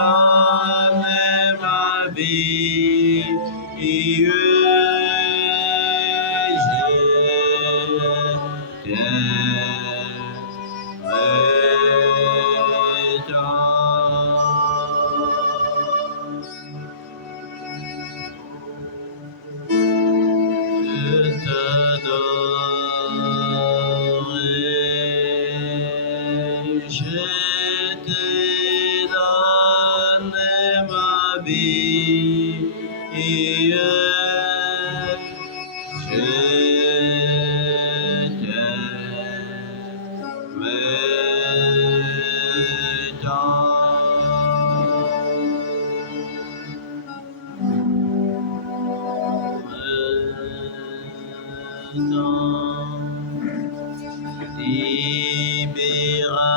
donne ma vie.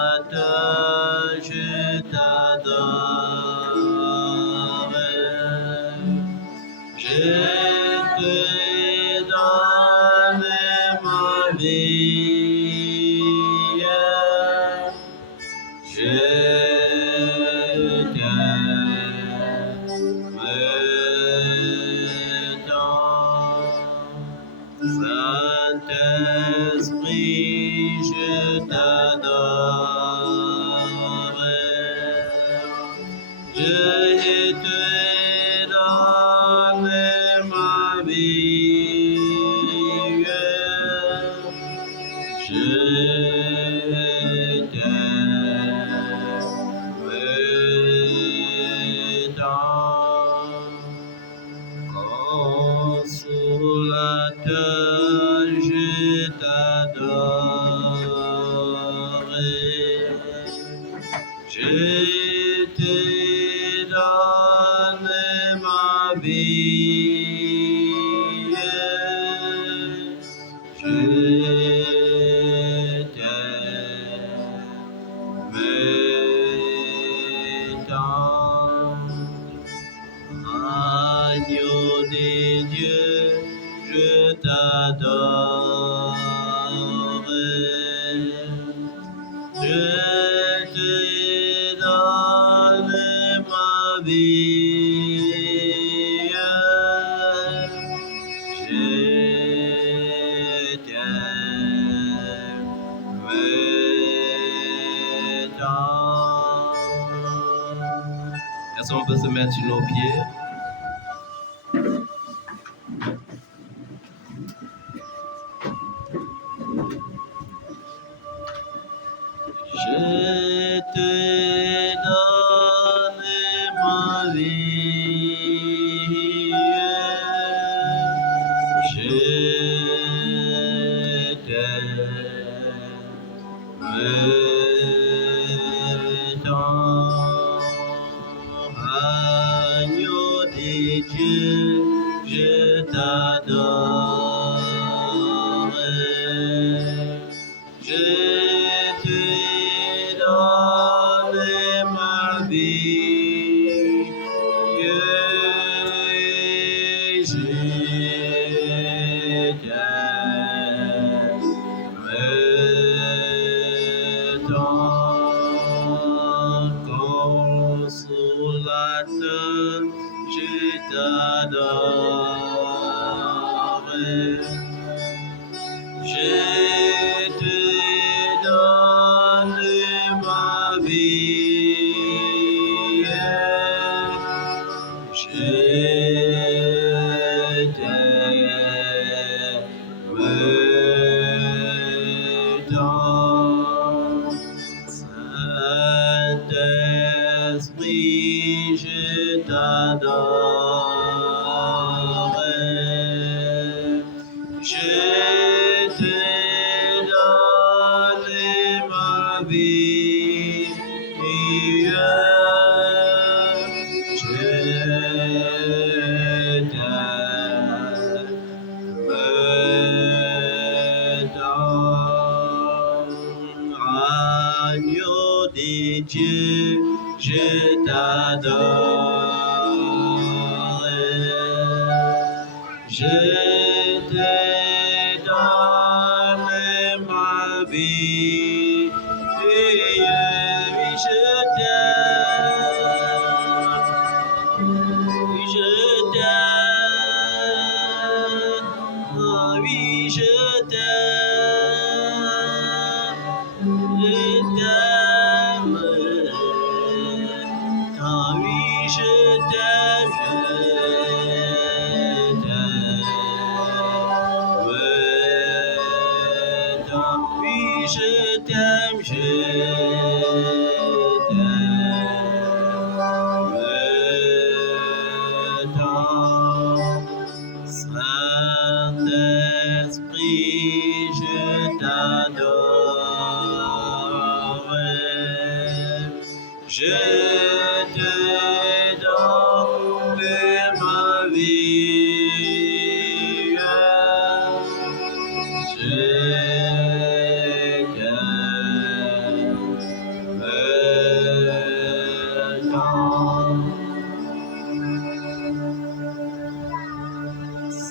Libérateur, je t'adore. Je te donne ma vie. Je t'aime tant. Saint-Esprit, je t'adore. Je te donne ma vie. Je t'aime tant. Consolateur, je t'adore. Je te donne ma vie. Je t'aime tant. Agneau des dieux, je t'adore. Je te donne ma vie. Je t'aime tant. Est-ce qu'on peut se mettre sur nos pieds? Je te donne ma vie. Je t'aime tant. Agneau des dieux, je t'adore. Je te donne ma vie. Je t'aime tant. Consolateur, je t'adore. Je te donne ma vie. Je t'aime tant. Saint-Esprit, je t'adore. Je te donne ma vie. Je t'aime tant. Agneau des dieux, je t'adore. Je te donne ma vie. Je t'aime.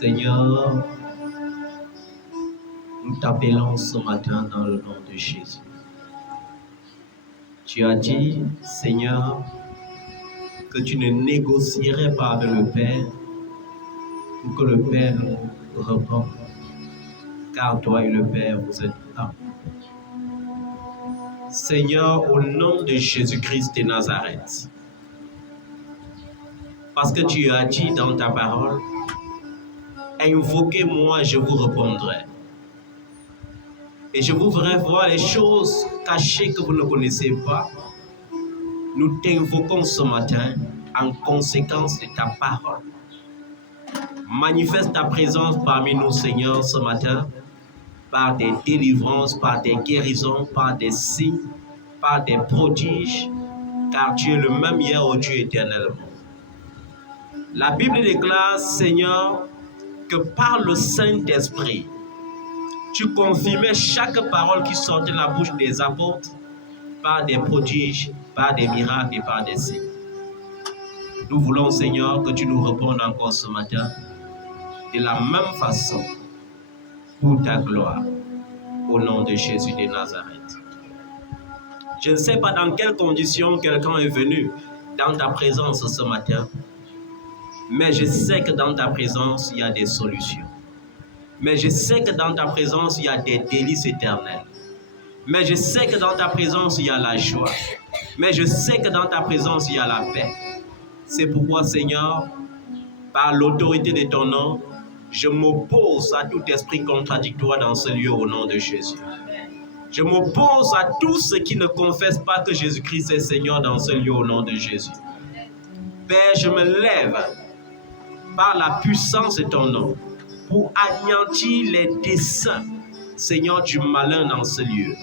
Seigneur, nous t'appelons ce matin dans le nom de Jésus. Tu as dit, Seigneur, que tu ne négocierais pas avec le Père pour que le Père nous réponde, car toi et le Père, vous êtes un. Seigneur, au nom de Jésus-Christ de Nazareth, parce que tu as dit dans ta parole, invoquez-moi, je vous répondrai. Et je vous ferai voir les choses cachées que vous ne connaissez pas. Nous t'invoquons ce matin en conséquence de ta parole. Manifeste ta présence parmi nous, Seigneur, ce matin, par des délivrances, par des guérisons, par des signes, par des prodiges, car tu es le même hier au Dieu éternellement. La Bible déclare, Seigneur, que par le Saint-Esprit, tu confirmais chaque parole qui sortait de la bouche des apôtres par des prodiges, par des miracles et par des signes. Nous voulons, Seigneur, que tu nous répondes encore ce matin de la même façon pour ta gloire, au nom de Jésus de Nazareth. Je ne sais pas dans quelles conditions quelqu'un est venu dans ta présence ce matin, mais je sais que dans ta présence, il y a des solutions. Mais je sais que dans ta présence, il y a des délices éternels. Mais je sais que dans ta présence, il y a la joie. Mais je sais que dans ta présence, il y a la paix. C'est pourquoi, Seigneur, par l'autorité de ton nom, je m'oppose à tout esprit contradictoire dans ce lieu au nom de Jésus. Je m'oppose à tous ceux qui ne confessent pas que Jésus-Christ est Seigneur dans ce lieu au nom de Jésus. Père, je me lève par la puissance de ton nom pour anéantir les desseins, Seigneur, du malin dans ce lieu.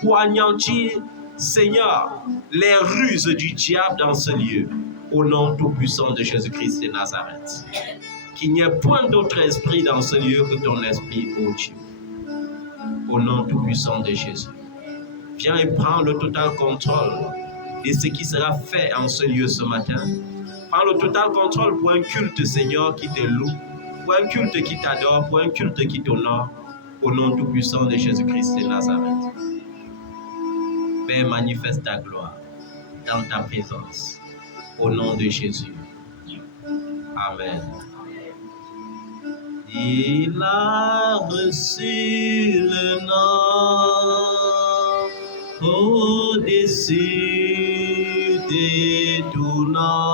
Pour anéantir, Seigneur, les ruses du diable dans ce lieu, au nom tout-puissant de Jésus-Christ de Nazareth. Qu'il n'y ait point d'autre esprit dans ce lieu que ton esprit, ô Dieu. Au nom tout-puissant de Jésus. Viens et prends le total contrôle de ce qui sera fait en ce lieu ce matin. Prends le total contrôle pour un culte, Seigneur, qui te loue, pour un culte qui t'adore, pour un culte qui t'honore, au nom tout-puissant de Jésus-Christ de Nazareth. Père, manifeste ta gloire dans ta présence, au nom de Jésus. Amen. Il a reçu le nom au-dessus de tout nom.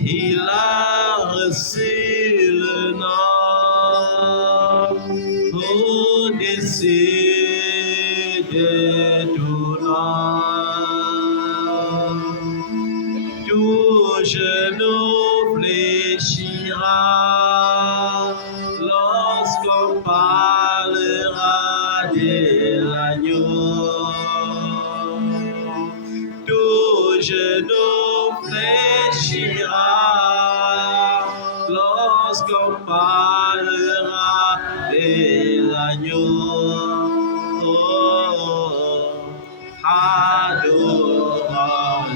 Il a reçu le nom au-dessus de tout nom. Tout genou fléchira lorsqu'on parlera de l'agneau. Tout genou fléchira lorsqu'on parlera de l'agneau. Oh, adorons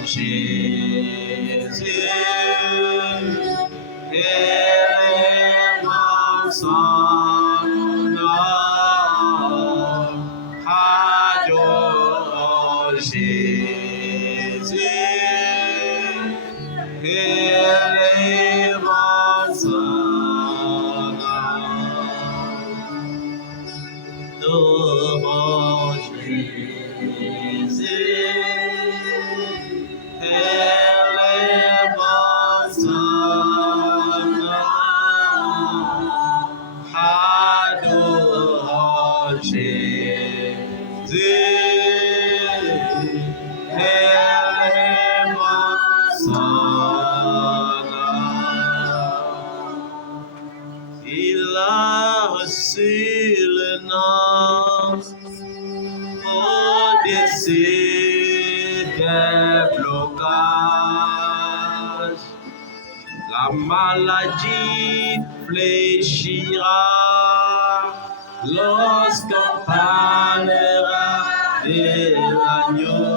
Jésus. Élèvons son nom. Adorons Jésus. Élèvons son nom. Adorons Jésus. Élèvons son nom. Adorons Jésus. Élèvons son nom. Il a reçu le nom au-dessus des blocages. La maladie fléchira lorsqu'on parlera de l'agneau.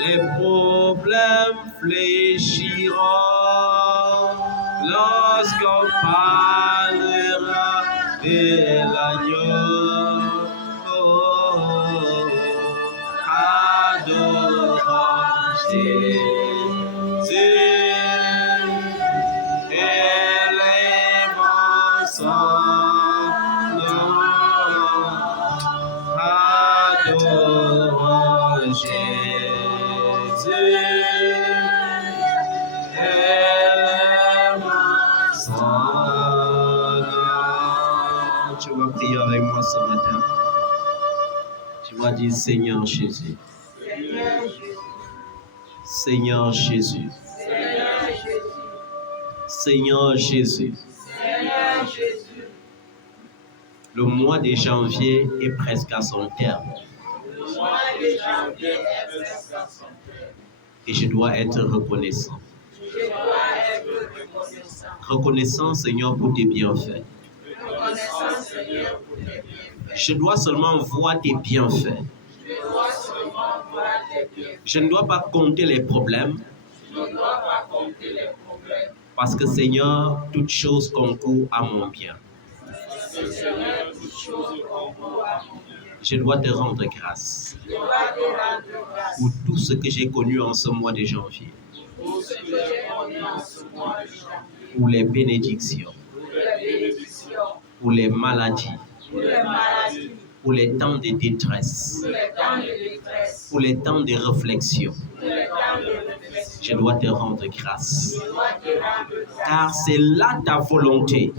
Les problèmes fléchiront réjouirons lorsqu'on parlera de l'agneau. Oh, adorons Jésus, élevons son nom. Adorons Jésus, élevons son nom. Tu vas prier avec moi ce matin. Tu vas dire Seigneur Jésus. Seigneur Jésus. Seigneur Jésus. Le mois de janvier est presque à son terme. Et je dois être reconnaissant. Reconnaissant, Seigneur, pour tes bienfaits. Je dois seulement voir tes bienfaits. Je ne dois pas compter les problèmes. Parce que, Seigneur, toute chose concourt à mon bien. Je dois te rendre grâce pour tout ce que j'ai connu en ce mois de janvier. Pour les bénédictions, pour les maladies, pour les temps de détresse, pour les temps de réflexion. Je dois te rendre grâce. Car c'est là ta volonté.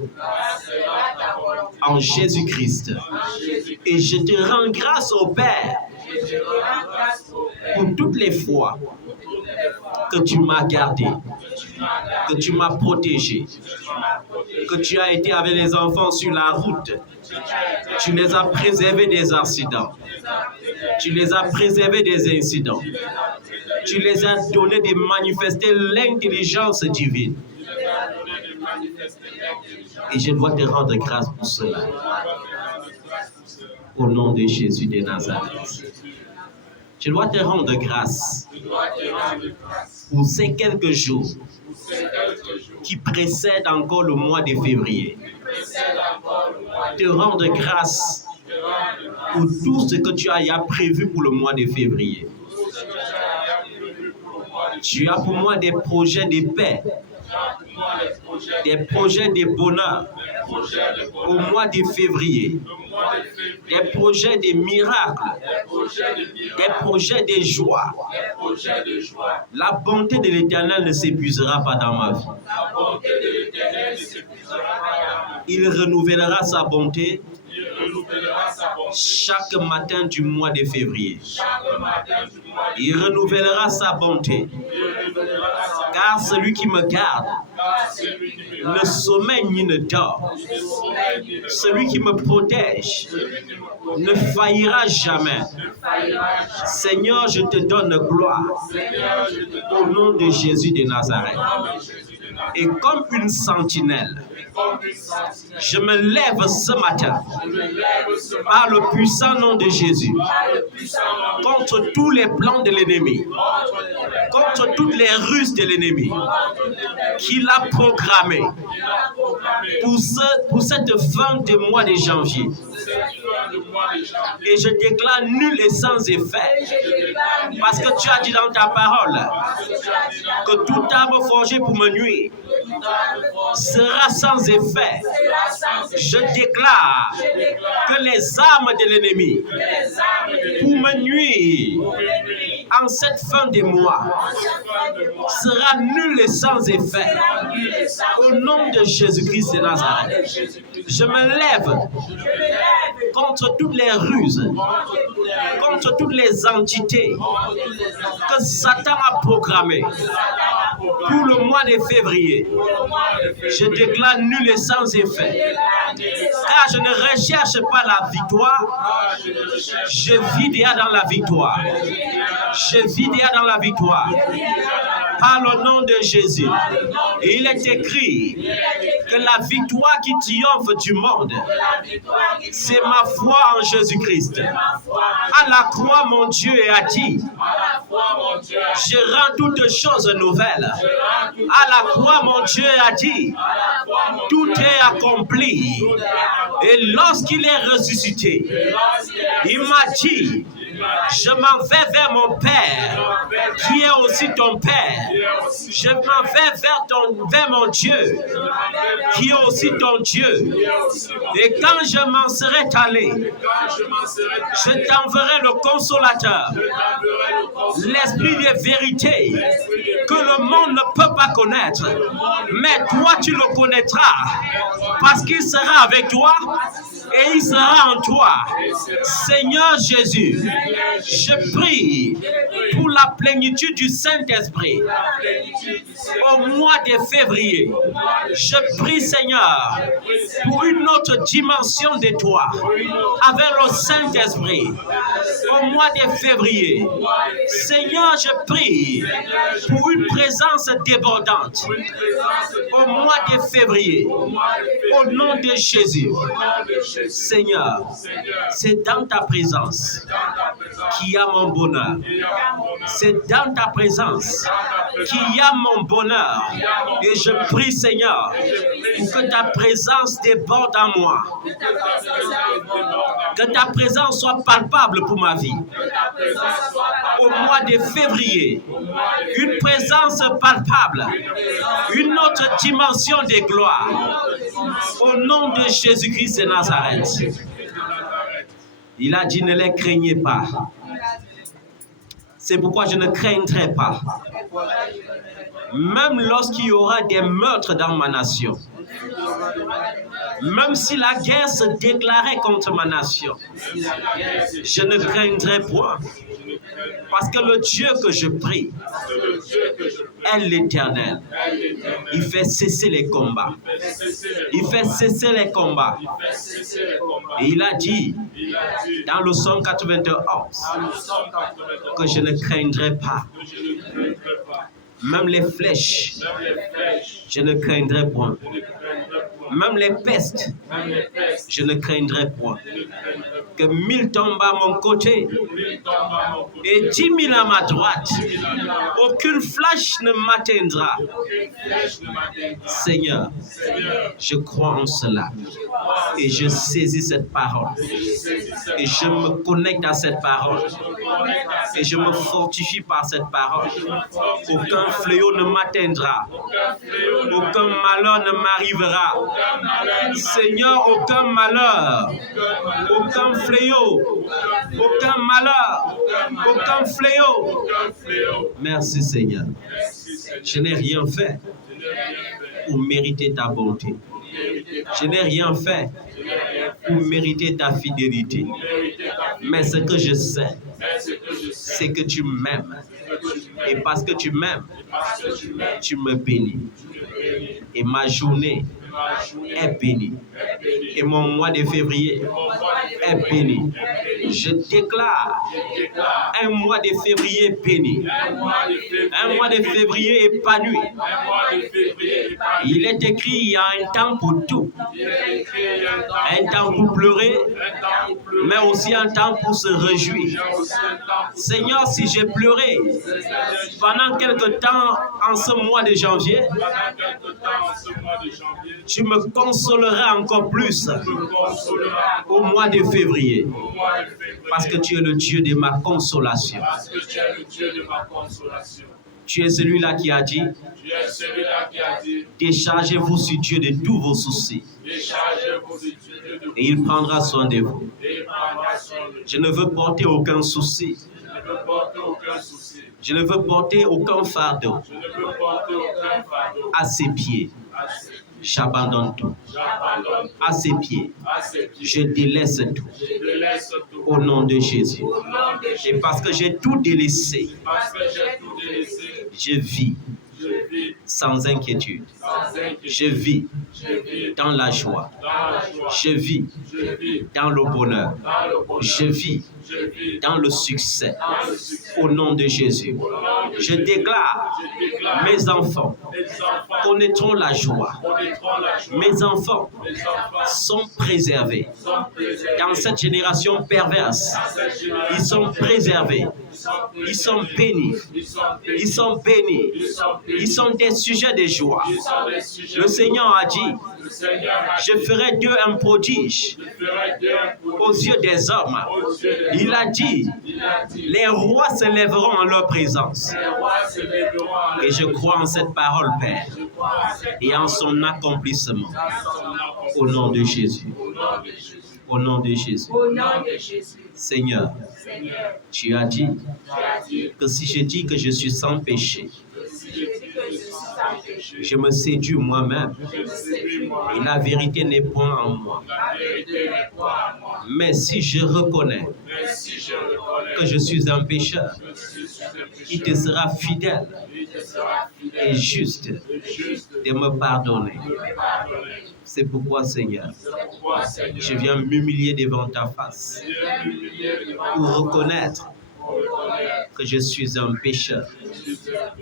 En Jésus-Christ. Et je te rends grâce au Père pour toutes les fois que tu m'as gardé, que tu m'as protégé, que tu as été avec les enfants sur la route. Tu les as préservés des accidents. Tu les as préservés des incidents. Tu les as donné de manifester l'intelligence divine. Et je dois te rendre grâce pour cela. Au nom de Jésus de Nazareth. Je dois te rendre grâce pour ces quelques jours qui précèdent encore le mois de février. Te rendre grâce pour tout ce que tu as prévu pour le mois de février. Tu as pour moi des projets de paix, des projets de bonheur au mois de février, des projets de miracles, des projets de joie. La bonté de l'Éternel ne s'épuisera pas dans ma vie. Il renouvellera sa bonté chaque matin du mois de février. Il renouvellera sa bonté. Car celui qui me garde ne sommeille ni ne dort. Celui qui me protège ne faillira jamais. Seigneur, je te donne gloire au nom de Jésus de Nazareth. Et comme une sentinelle, je me lève ce matin par le puissant nom de Jésus contre tous les plans de l'ennemi, contre toutes les ruses de l'ennemi qu'il a programmé pour cette fin de mois de janvier. Et je déclare nul et sans effet, parce que tu as dit dans ta parole que tout arbre forgé pour me nuire sera sans effet. Je déclare que les armes de l'ennemi pour me nuire en cette fin de mois sera nul et sans effet. Au nom de Jésus-Christ de Nazareth, je me lève contre toutes les ruses, contre toutes les entités que Satan a programmées pour le mois de février. Je déclare nul et sans effet. Car je ne recherche pas la victoire, je vis déjà dans la victoire. Je vis déjà dans la victoire. Par le nom de Jésus. Et il est écrit que la victoire qui triomphe du monde, c'est ma foi en Jésus-Christ. À la croix, mon Dieu a dit, je rends toutes choses nouvelles. À la croix, mon Dieu a dit, tout est accompli. Et lorsqu'il est ressuscité, il m'a dit, je m'en vais vers mon Père, qui est aussi ton Père. Je m'en vais vers mon Dieu, qui est aussi ton Dieu. Et quand je m'en serai allé, je t'enverrai le consolateur, l'esprit de vérité, que le monde ne peut pas connaître. Mais toi, tu le connaîtras, parce qu'il sera avec toi et il sera en toi. Seigneur Jésus, je prie pour la plénitude du Saint-Esprit au mois de février. Je prie, Seigneur, pour une autre dimension de toi avec le Saint-Esprit au mois de février. Seigneur, je prie pour une présence débordante au mois de février. Au nom de Jésus. Seigneur, c'est dans ta présence qu'il y a mon bonheur. C'est dans ta présence qu'il y a mon bonheur. Et je prie, Seigneur, pour que ta présence déborde en moi. Que ta présence soit palpable pour ma vie. Au mois de février, une présence palpable, une autre dimension de gloire. Au nom de Jésus-Christ de Nazareth. Il a dit, ne les craignez pas. C'est pourquoi je ne craindrai pas. Même lorsqu'il y aura des meurtres dans ma nation. Même si la guerre se déclarait contre ma nation, je ne craindrai point. Parce que le Dieu que je prie est l'Éternel. Il fait cesser les combats. Il fait cesser les combats. Et il a dit dans le psaume 91 que je ne craindrai pas. Même les flèches, je ne craindrai point. Même les pestes, je ne craindrai point. Que 1000 tombent à mon côté et 10 000 à ma droite, aucune flèche ne m'atteindra. Seigneur, je crois en cela et je saisis cette parole et je me connecte à cette parole et je me fortifie par cette parole. Aucun fléau ne m'atteindra, aucun malheur ne m'arrivera. Seigneur, aucun malheur, aucun fléau, aucun malheur, aucun fléau. Merci Seigneur. Je n'ai rien fait pour mériter ta bonté. Je n'ai rien fait pour mériter ta fidélité. Mais ce que je sais, c'est que tu m'aimes. Et parce que tu m'aimes, tu me bénis. Et ma journée est bénie. Et mon mois de février est béni. Je déclare un mois de février béni. Un mois de février épanoui. Il est écrit, il y a un temps pour tout. Un temps pour pleurer, mais aussi un temps pour se réjouir. Seigneur, si j'ai pleuré pendant quelque temps en ce mois de janvier, tu me consoleras encore plus au mois de février. Parce que tu es le Dieu de ma consolation. Tu es celui-là qui a dit, déchargez-vous sur Dieu de tous vos soucis. Et il prendra soin de vous. Je ne veux porter aucun souci. Je ne veux porter aucun fardeau à ses pieds. J'abandonne tout. À ses pieds, je délaisse tout. Au nom de Jésus. Et parce que j'ai tout délaissé, je vis sans inquiétude. Je vis dans la joie. Je vis dans le bonheur. Je vis dans le succès. Au nom de Jésus, je déclare, mes enfants connaîtront la joie. Mes enfants sont préservés. Dans cette génération perverse, ils sont préservés. Ils sont bénis. Ils sont bénis. Ils sont des sujets de joie. Le Seigneur a dit, je ferai d'eux un prodige aux yeux des hommes. Il a dit, les rois se lèveront en leur présence. Et je crois en cette parole, Père, et en son accomplissement. Au nom de Jésus. Au nom de Jésus. Seigneur, tu as dit que si je dis que je suis sans péché, je me séduis moi-même et la vérité n'est point en moi. Mais si je reconnais que je suis un pécheur, il te sera fidèle et juste de me pardonner. C'est pourquoi, Seigneur, je viens m'humilier devant ta face pour reconnaître que je suis un pécheur.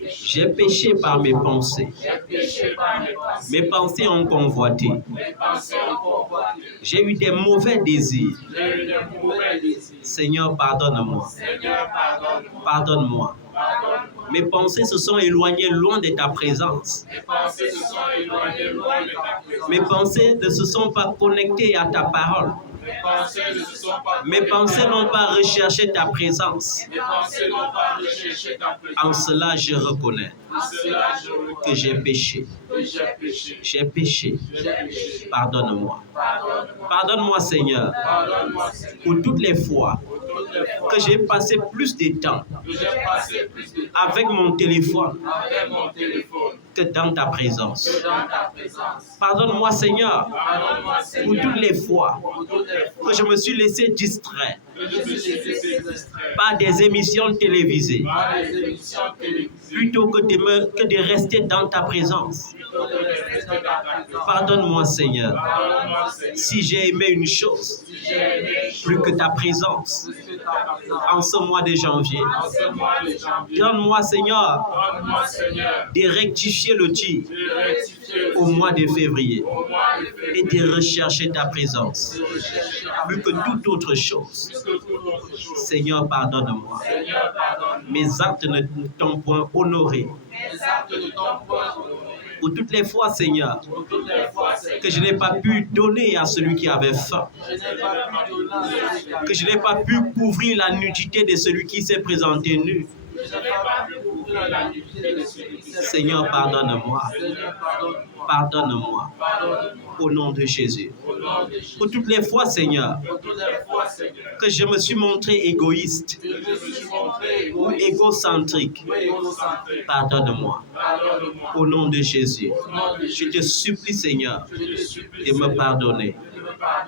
J'ai péché par mes pensées. Mes pensées ont convoité. J'ai eu des mauvais désirs. Seigneur, pardonne-moi. Pardonne-moi. Mes pensées se sont éloignées loin de ta présence. Mes pensées ne se sont pas connectées à ta parole. Mes pensées n'ont pas recherché ta présence. En cela, je reconnais que j'ai péché. J'ai péché. Pardonne-moi. Pardonne-moi, Seigneur, pour toutes les fois que j'ai passé plus de temps avec mon téléphone que dans ta présence. Pardonne-moi, Seigneur, pour toutes les fois que je me suis laissé distraire par des émissions télévisées plutôt que de rester dans ta présence. Pardonne-moi, Seigneur, si j'ai aimé une chose plus que ta présence en ce mois de janvier. Donne-moi, Seigneur, de rectifier le tir au mois de février et de rechercher ta présence plus que toute autre chose. Seigneur, pardonne-moi. Mes actes ne t'ont point honoré. Pour toutes les fois, Seigneur, que je n'ai pas pu donner à celui qui avait faim, que je n'ai pas pu couvrir la nudité de celui qui s'est présenté nu. Seigneur, pardonne-moi. Pardonne-moi. Au nom de Jésus. Pour toutes les fois, Seigneur, que je me suis montré égoïste ou égocentrique, pardonne-moi. Au nom de Jésus. Je te supplie, Seigneur, de me pardonner.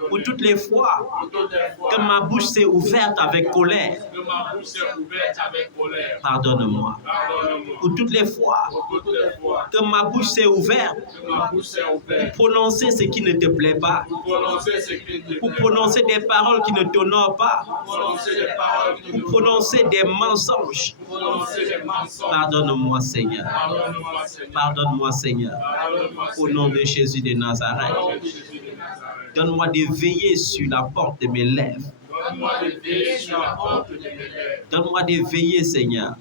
Pour toutes les fois que ma bouche s'est ouverte avec colère, pardonne-moi. Pour toutes les fois que ma bouche s'est ouverte pour prononcer ce qui ne te plaît pas, pour prononcer des paroles qui ne t'honorent pas, pour prononcer des mensonges, pardonne-moi, Seigneur. Pardonne-moi, Seigneur. Au nom de Jésus de Nazareth. Donne-moi de veiller sur la porte de mes lèvres. Donne-moi de veiller, Seigneur.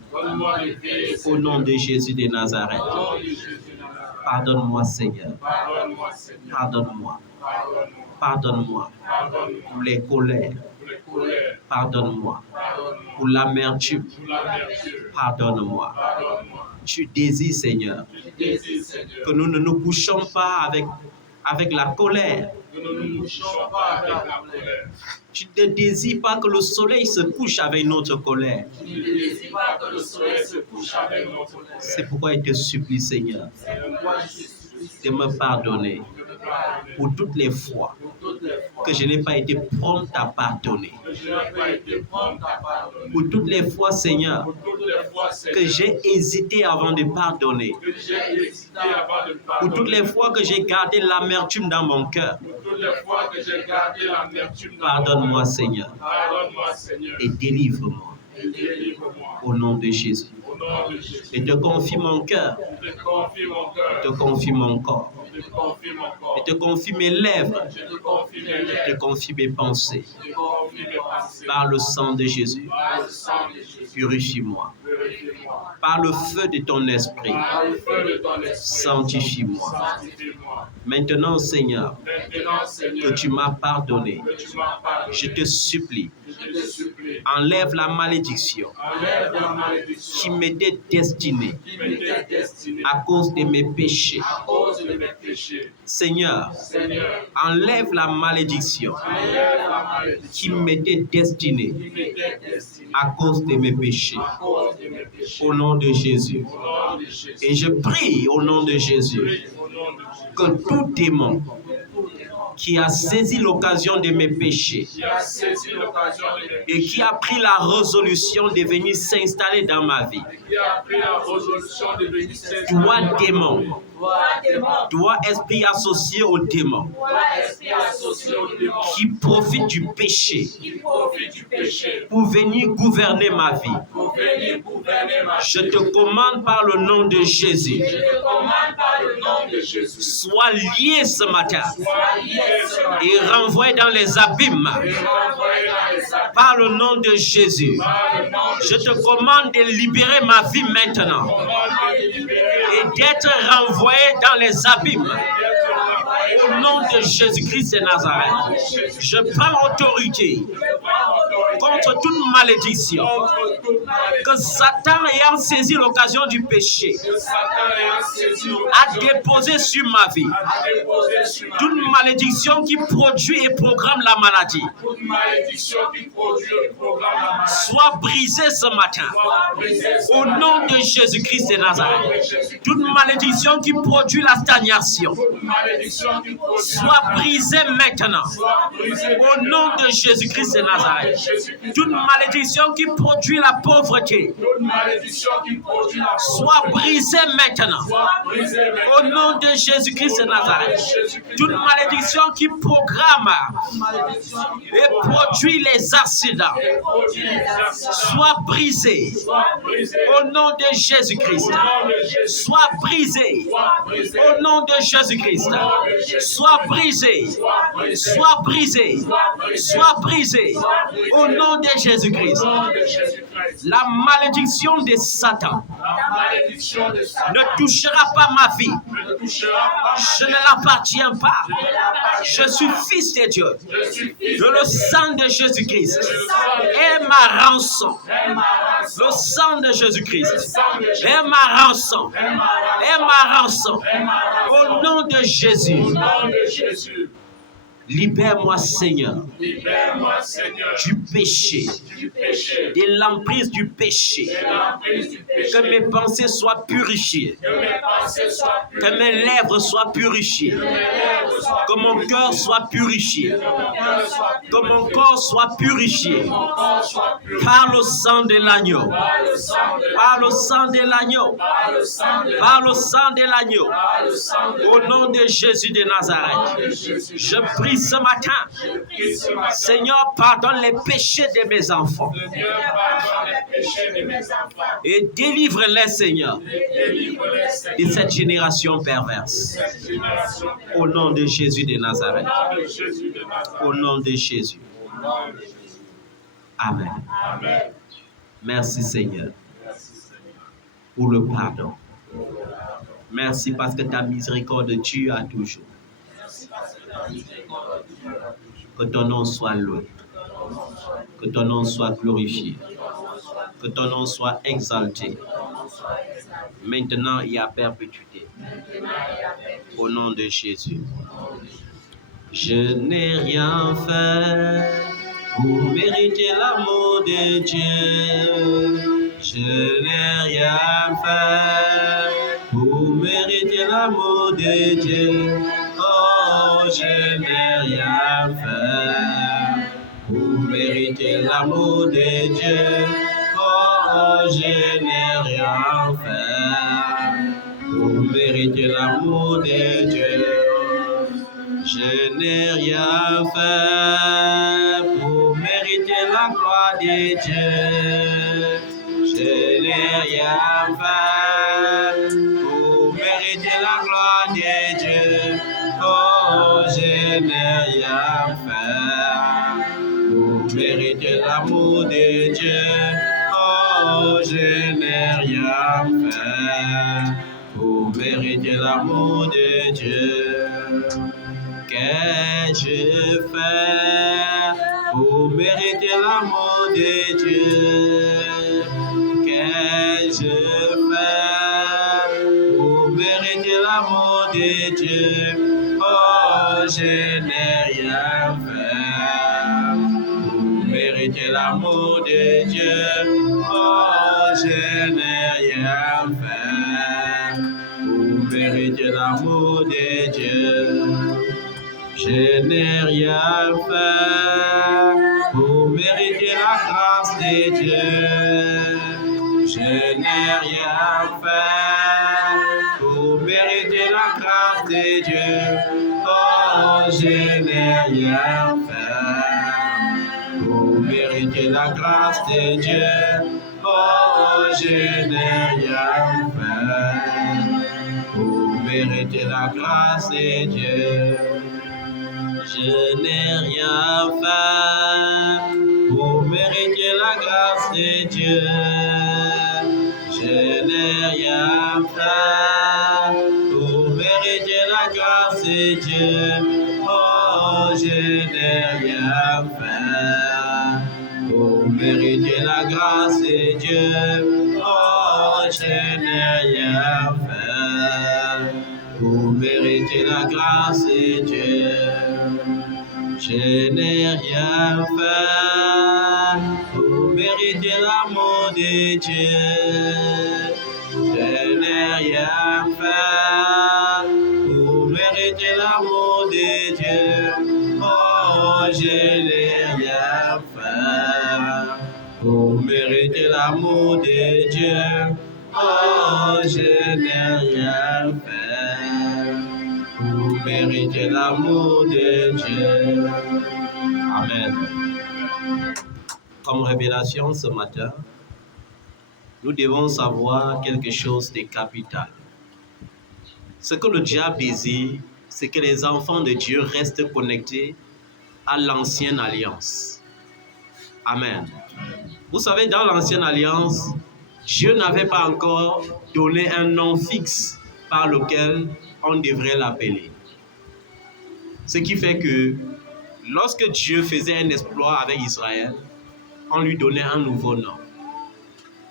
Au nom de Jésus de Nazareth. Pardonne-moi, Seigneur. Pardonne-moi. Pardonne-moi pour les colères. Pardonne-moi pour l'amertume. Pardonne-moi. Tu désires, Seigneur, que nous ne nous couchons pas avec la colère. Tu ne désires pas que le soleil se couche avec notre colère. C'est pourquoi il te supplie, Seigneur, de me pardonner pour toutes les fois que je n'ai pas été prompt à pardonner. Pour toutes les fois, Seigneur, que j'ai hésité avant de pardonner. Pour toutes les fois que j'ai gardé l'amertume dans mon cœur. Pardonne-moi, Seigneur. Et délivre-moi. Au nom de Jésus. Et te confie mon cœur. Te confie mon corps. Et te confie mes lèvres. Et te confie mes pensées. Par le sang de Jésus. Purifie-moi. Par le feu de ton esprit. Sanctifie-moi. Maintenant, Seigneur, que tu m'as pardonné, je te supplie, enlève la malédiction qui m'était destinée à cause de mes péchés. Seigneur, enlève la malédiction qui m'était destinée à cause de mes péchés. Au nom de Jésus. Et je prie au nom de Jésus que tout démon qui a saisi l'occasion de mes péchés et qui a pris la résolution de venir s'installer dans ma vie. Toi, démon, toi, esprit associé au démon, qui profite du péché pour venir gouverner ma vie. Je te commande par le nom de Jésus. Sois lié ce matin et renvoyé dans les abîmes par le nom de Jésus. Je te commande de libérer ma vie maintenant et d'être renvoyé dans les abîmes. Au nom de Jésus-Christ de Nazareth, je prends autorité contre toute malédiction que Satan ayant saisi l'occasion du péché a déposé sur ma vie. Toute malédiction qui produit et programme la maladie soit brisée ce matin. Au nom de Jésus-Christ de Nazareth, toute malédiction qui produit la stagnation soit brisée maintenant. Au nom de Jésus-Christ de Nazareth, toute malédiction qui produit la pauvreté soit brisée maintenant. Au nom de Jésus-Christ de Nazareth, toute malédiction qui programme et produit les accidents soit brisée. Au nom de Jésus-Christ, soit brisée. Au nom de Jésus-Christ, soit brisé, soit brisé, soit brisé. Au nom de Jésus-Christ, la malédiction de Satan ne touchera pas ma vie. Je ne l'appartiens pas. Je suis fils de Dieu. Le sang de Jésus-Christ est ma rançon. Le sang de Jésus-Christ est ma rançon. Est ma rançon. Au nom de Jésus. Libère-moi, Seigneur, du péché, de l'emprise du péché. Que mes pensées soient purifiées, que mes lèvres soient purifiées, que mon cœur soit purifié, que mon corps soit purifié par le sang de l'agneau, par le sang de l'agneau, par le sang de l'agneau. Au nom de Jésus de Nazareth, je prie ce matin, Seigneur, pardonne les péchés de mes enfants et délivre-les, Seigneur, de cette génération perverse. Au nom de Jésus de Nazareth. Au nom de Jésus. Amen. Merci, Seigneur, pour le pardon. Merci parce que ta miséricorde tue à toujours. Que ton nom soit loué. Que ton nom soit glorifié. Que ton nom soit exalté. Maintenant et à perpétuité. Au nom de Jésus. Je n'ai rien fait pour mériter l'amour de Dieu. Je n'ai rien fait pour mériter l'amour de Dieu. Oh, je n'ai rien fait mériter l'amour de Dieu. Oh, je n'ai rien fait pour mériter l'amour de Dieu. Je n'ai rien fait pour mériter la gloire de Dieu. Je n'ai rien fait pour mériter la gloire de Dieu. Oh, je n'ai rien fait pour mériter l'amour de Dieu. Oh, je n'ai rien fait pour mériter l'amour de Dieu. Qu'ai-je fait pour mériter l'amour de Dieu? Qu'ai-je fait pour mériter l'amour de Dieu? Oh, je n'ai rien fait pour mériter l'amour de Dieu. Oh, je n'ai rien fait pour mériter l'amour de Dieu. Je n'ai rien fait pour mériter la grâce de Dieu. Je n'ai rien fait pour mériter la grâce de Dieu. Oh, je n'ai rien fait pour mériter la grâce de Dieu. Oh, je n'ai rien fait pour mériter la grâce de Dieu. Je n'ai rien fait pour mériter la grâce de Dieu. Je n'ai rien fait pour mériter la grâce de Dieu. Oh, je n'ai rien fait pour mériter la grâce de Dieu. Oh, je n'ai rien fait pour mériter la grâce de Dieu. Je n'ai rien fait pour mériter l'amour de Dieu. Je n'ai rien fait pour mériter l'amour de Dieu. Oh, je n'ai rien fait pour mériter l'amour de Dieu. Oh, je n'ai rien fait pour mériter l'amour de Dieu. Amen. Comme révélation ce matin, nous devons savoir quelque chose de capital. Ce que le diable désire, c'est que les enfants de Dieu restent connectés à l'ancienne alliance. Amen. Vous savez, dans l'ancienne alliance, Dieu n'avait pas encore donné un nom fixe par lequel on devrait l'appeler. Ce qui fait que lorsque Dieu faisait un exploit avec Israël, on lui donnait un nouveau nom.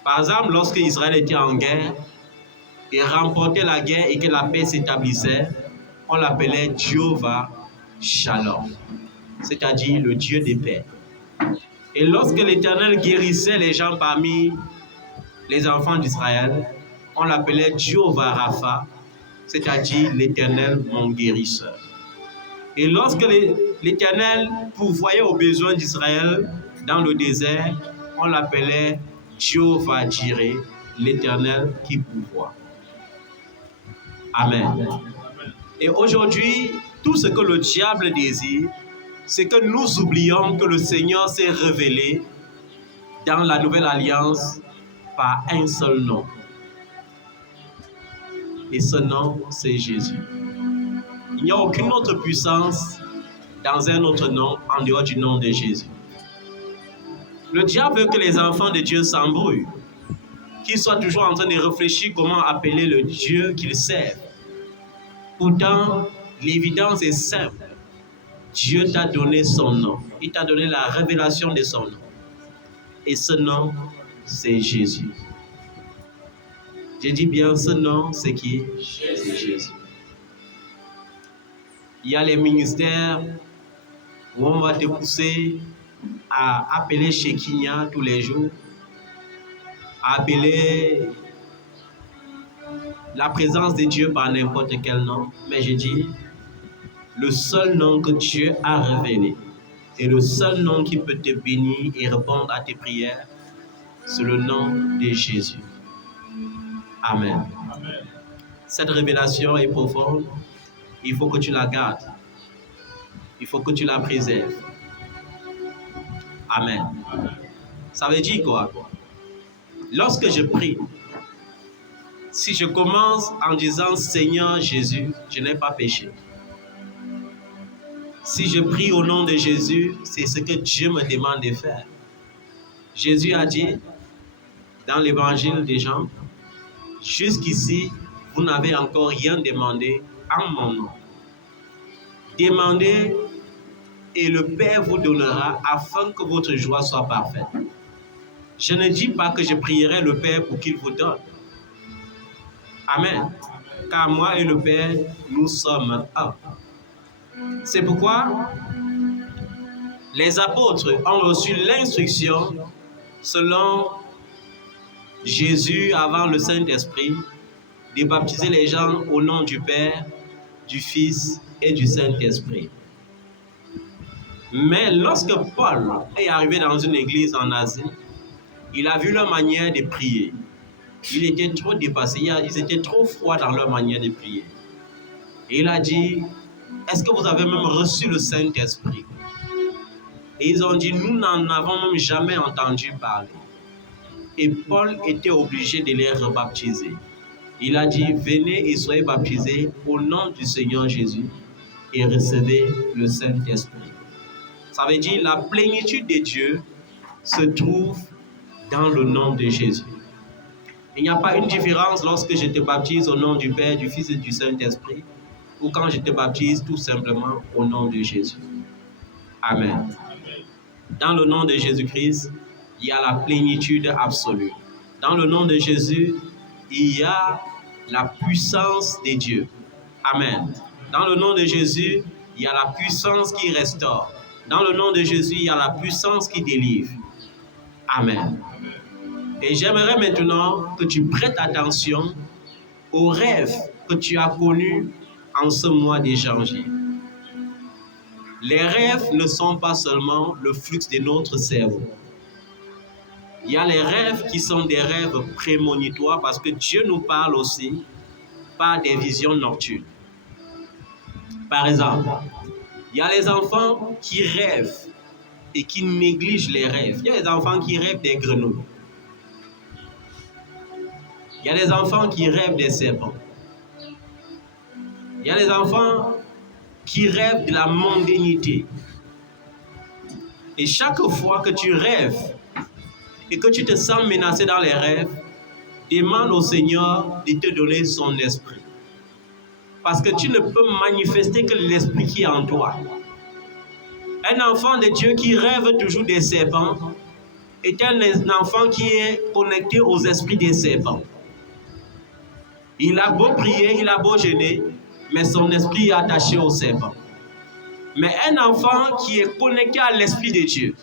Par exemple, lorsque Israël était en guerre et remportait la guerre et que la paix s'établissait, on l'appelait Jéhovah Shalom, c'est-à-dire le Dieu des paix. Et lorsque l'Éternel guérissait les gens parmi les enfants d'Israël, on l'appelait Jéhovah Rapha, c'est-à-dire l'Éternel mon guérisseur. Et lorsque l'Éternel pourvoyait aux besoins d'Israël dans le désert, on l'appelait Jéhovah Jireh, l'Éternel qui pourvoit. Amen. Et aujourd'hui, tout ce que le diable désire, c'est que nous oublions que le Seigneur s'est révélé dans la nouvelle alliance par un seul nom. Et ce nom, c'est Jésus. Il n'y a aucune autre puissance dans un autre nom en dehors du nom de Jésus. Le diable veut que les enfants de Dieu s'embrouillent, qu'ils soient toujours en train de réfléchir comment appeler le Dieu qu'ils servent. Pourtant, l'évidence est simple. Dieu t'a donné son nom. Il t'a donné la révélation de son nom. Et ce nom, c'est Jésus. Je dis bien, ce nom, c'est qui? C'est Jésus. Il y a les ministères où on va te pousser à appeler Shekinah tous les jours, à appeler la présence de Dieu par n'importe quel nom. Mais je dis, le seul nom que Dieu a révélé, Et le seul nom qui peut te bénir et répondre à tes prières, c'est le nom de Jésus. Amen. Amen. Cette révélation est profonde. Il faut que tu la gardes. Il faut que tu la préserves. Amen. Amen. Ça veut dire quoi? Lorsque je prie, si je commence en disant Seigneur Jésus, je n'ai pas péché. Si je prie au nom de Jésus, c'est ce que Dieu me demande de faire. Jésus a dit dans l'évangile de Jean, jusqu'ici, vous n'avez encore rien demandé en mon nom. Demandez et le Père vous donnera afin que votre joie soit parfaite. Je ne dis pas que je prierai le Père pour qu'il vous donne. Amen. Car moi et le Père, nous sommes un. C'est pourquoi les apôtres ont reçu l'instruction selon Jésus avant le Saint-Esprit de baptiser les gens au nom du Père, du Fils et du Saint-Esprit. Mais lorsque Paul est arrivé dans une église en Asie, il a vu leur manière de prier. Il était trop dépassé, ils étaient trop froids dans leur manière de prier. Et il a dit, est-ce que vous avez même reçu le Saint-Esprit? Et ils ont dit, nous n'en avons même jamais entendu parler. Et Paul était obligé de les rebaptiser. Il a dit, venez et soyez baptisés au nom du Seigneur Jésus et recevez le Saint-Esprit. Ça veut dire la plénitude de Dieu se trouve dans le nom de Jésus. Il n'y a pas une différence lorsque je te baptise au nom du Père, du Fils et du Saint-Esprit ou quand je te baptise tout simplement au nom de Jésus. Amen. Dans le nom de Jésus-Christ, il y a la plénitude absolue. Dans le nom de Jésus, il y a la puissance de Dieu. Amen. Dans le nom de Jésus, il y a la puissance qui restaure. Dans le nom de Jésus, il y a la puissance qui délivre. Amen. Et j'aimerais maintenant que tu prêtes attention aux rêves que tu as connus en ce mois de janvier. Les rêves ne sont pas seulement le flux de notre cerveau. Il y a les rêves qui sont des rêves prémonitoires parce que Dieu nous parle aussi par des visions nocturnes. Par exemple, il y a les enfants qui rêvent et qui négligent les rêves. Il y a les enfants qui rêvent des grenouilles. Il y a les enfants qui rêvent des serpents. Il y a les enfants qui rêvent de la mondanité. Et chaque fois que tu rêves et que tu te sens menacé dans les rêves, demande au Seigneur de te donner son esprit. Parce que tu ne peux manifester que l'esprit qui est en toi. Un enfant de Dieu qui rêve toujours des serpents est un enfant qui est connecté aux esprits des serpents. Il a beau prier, il a beau jeûner, mais son esprit est attaché au serpent. Mais un enfant qui est connecté à l'Esprit de Dieu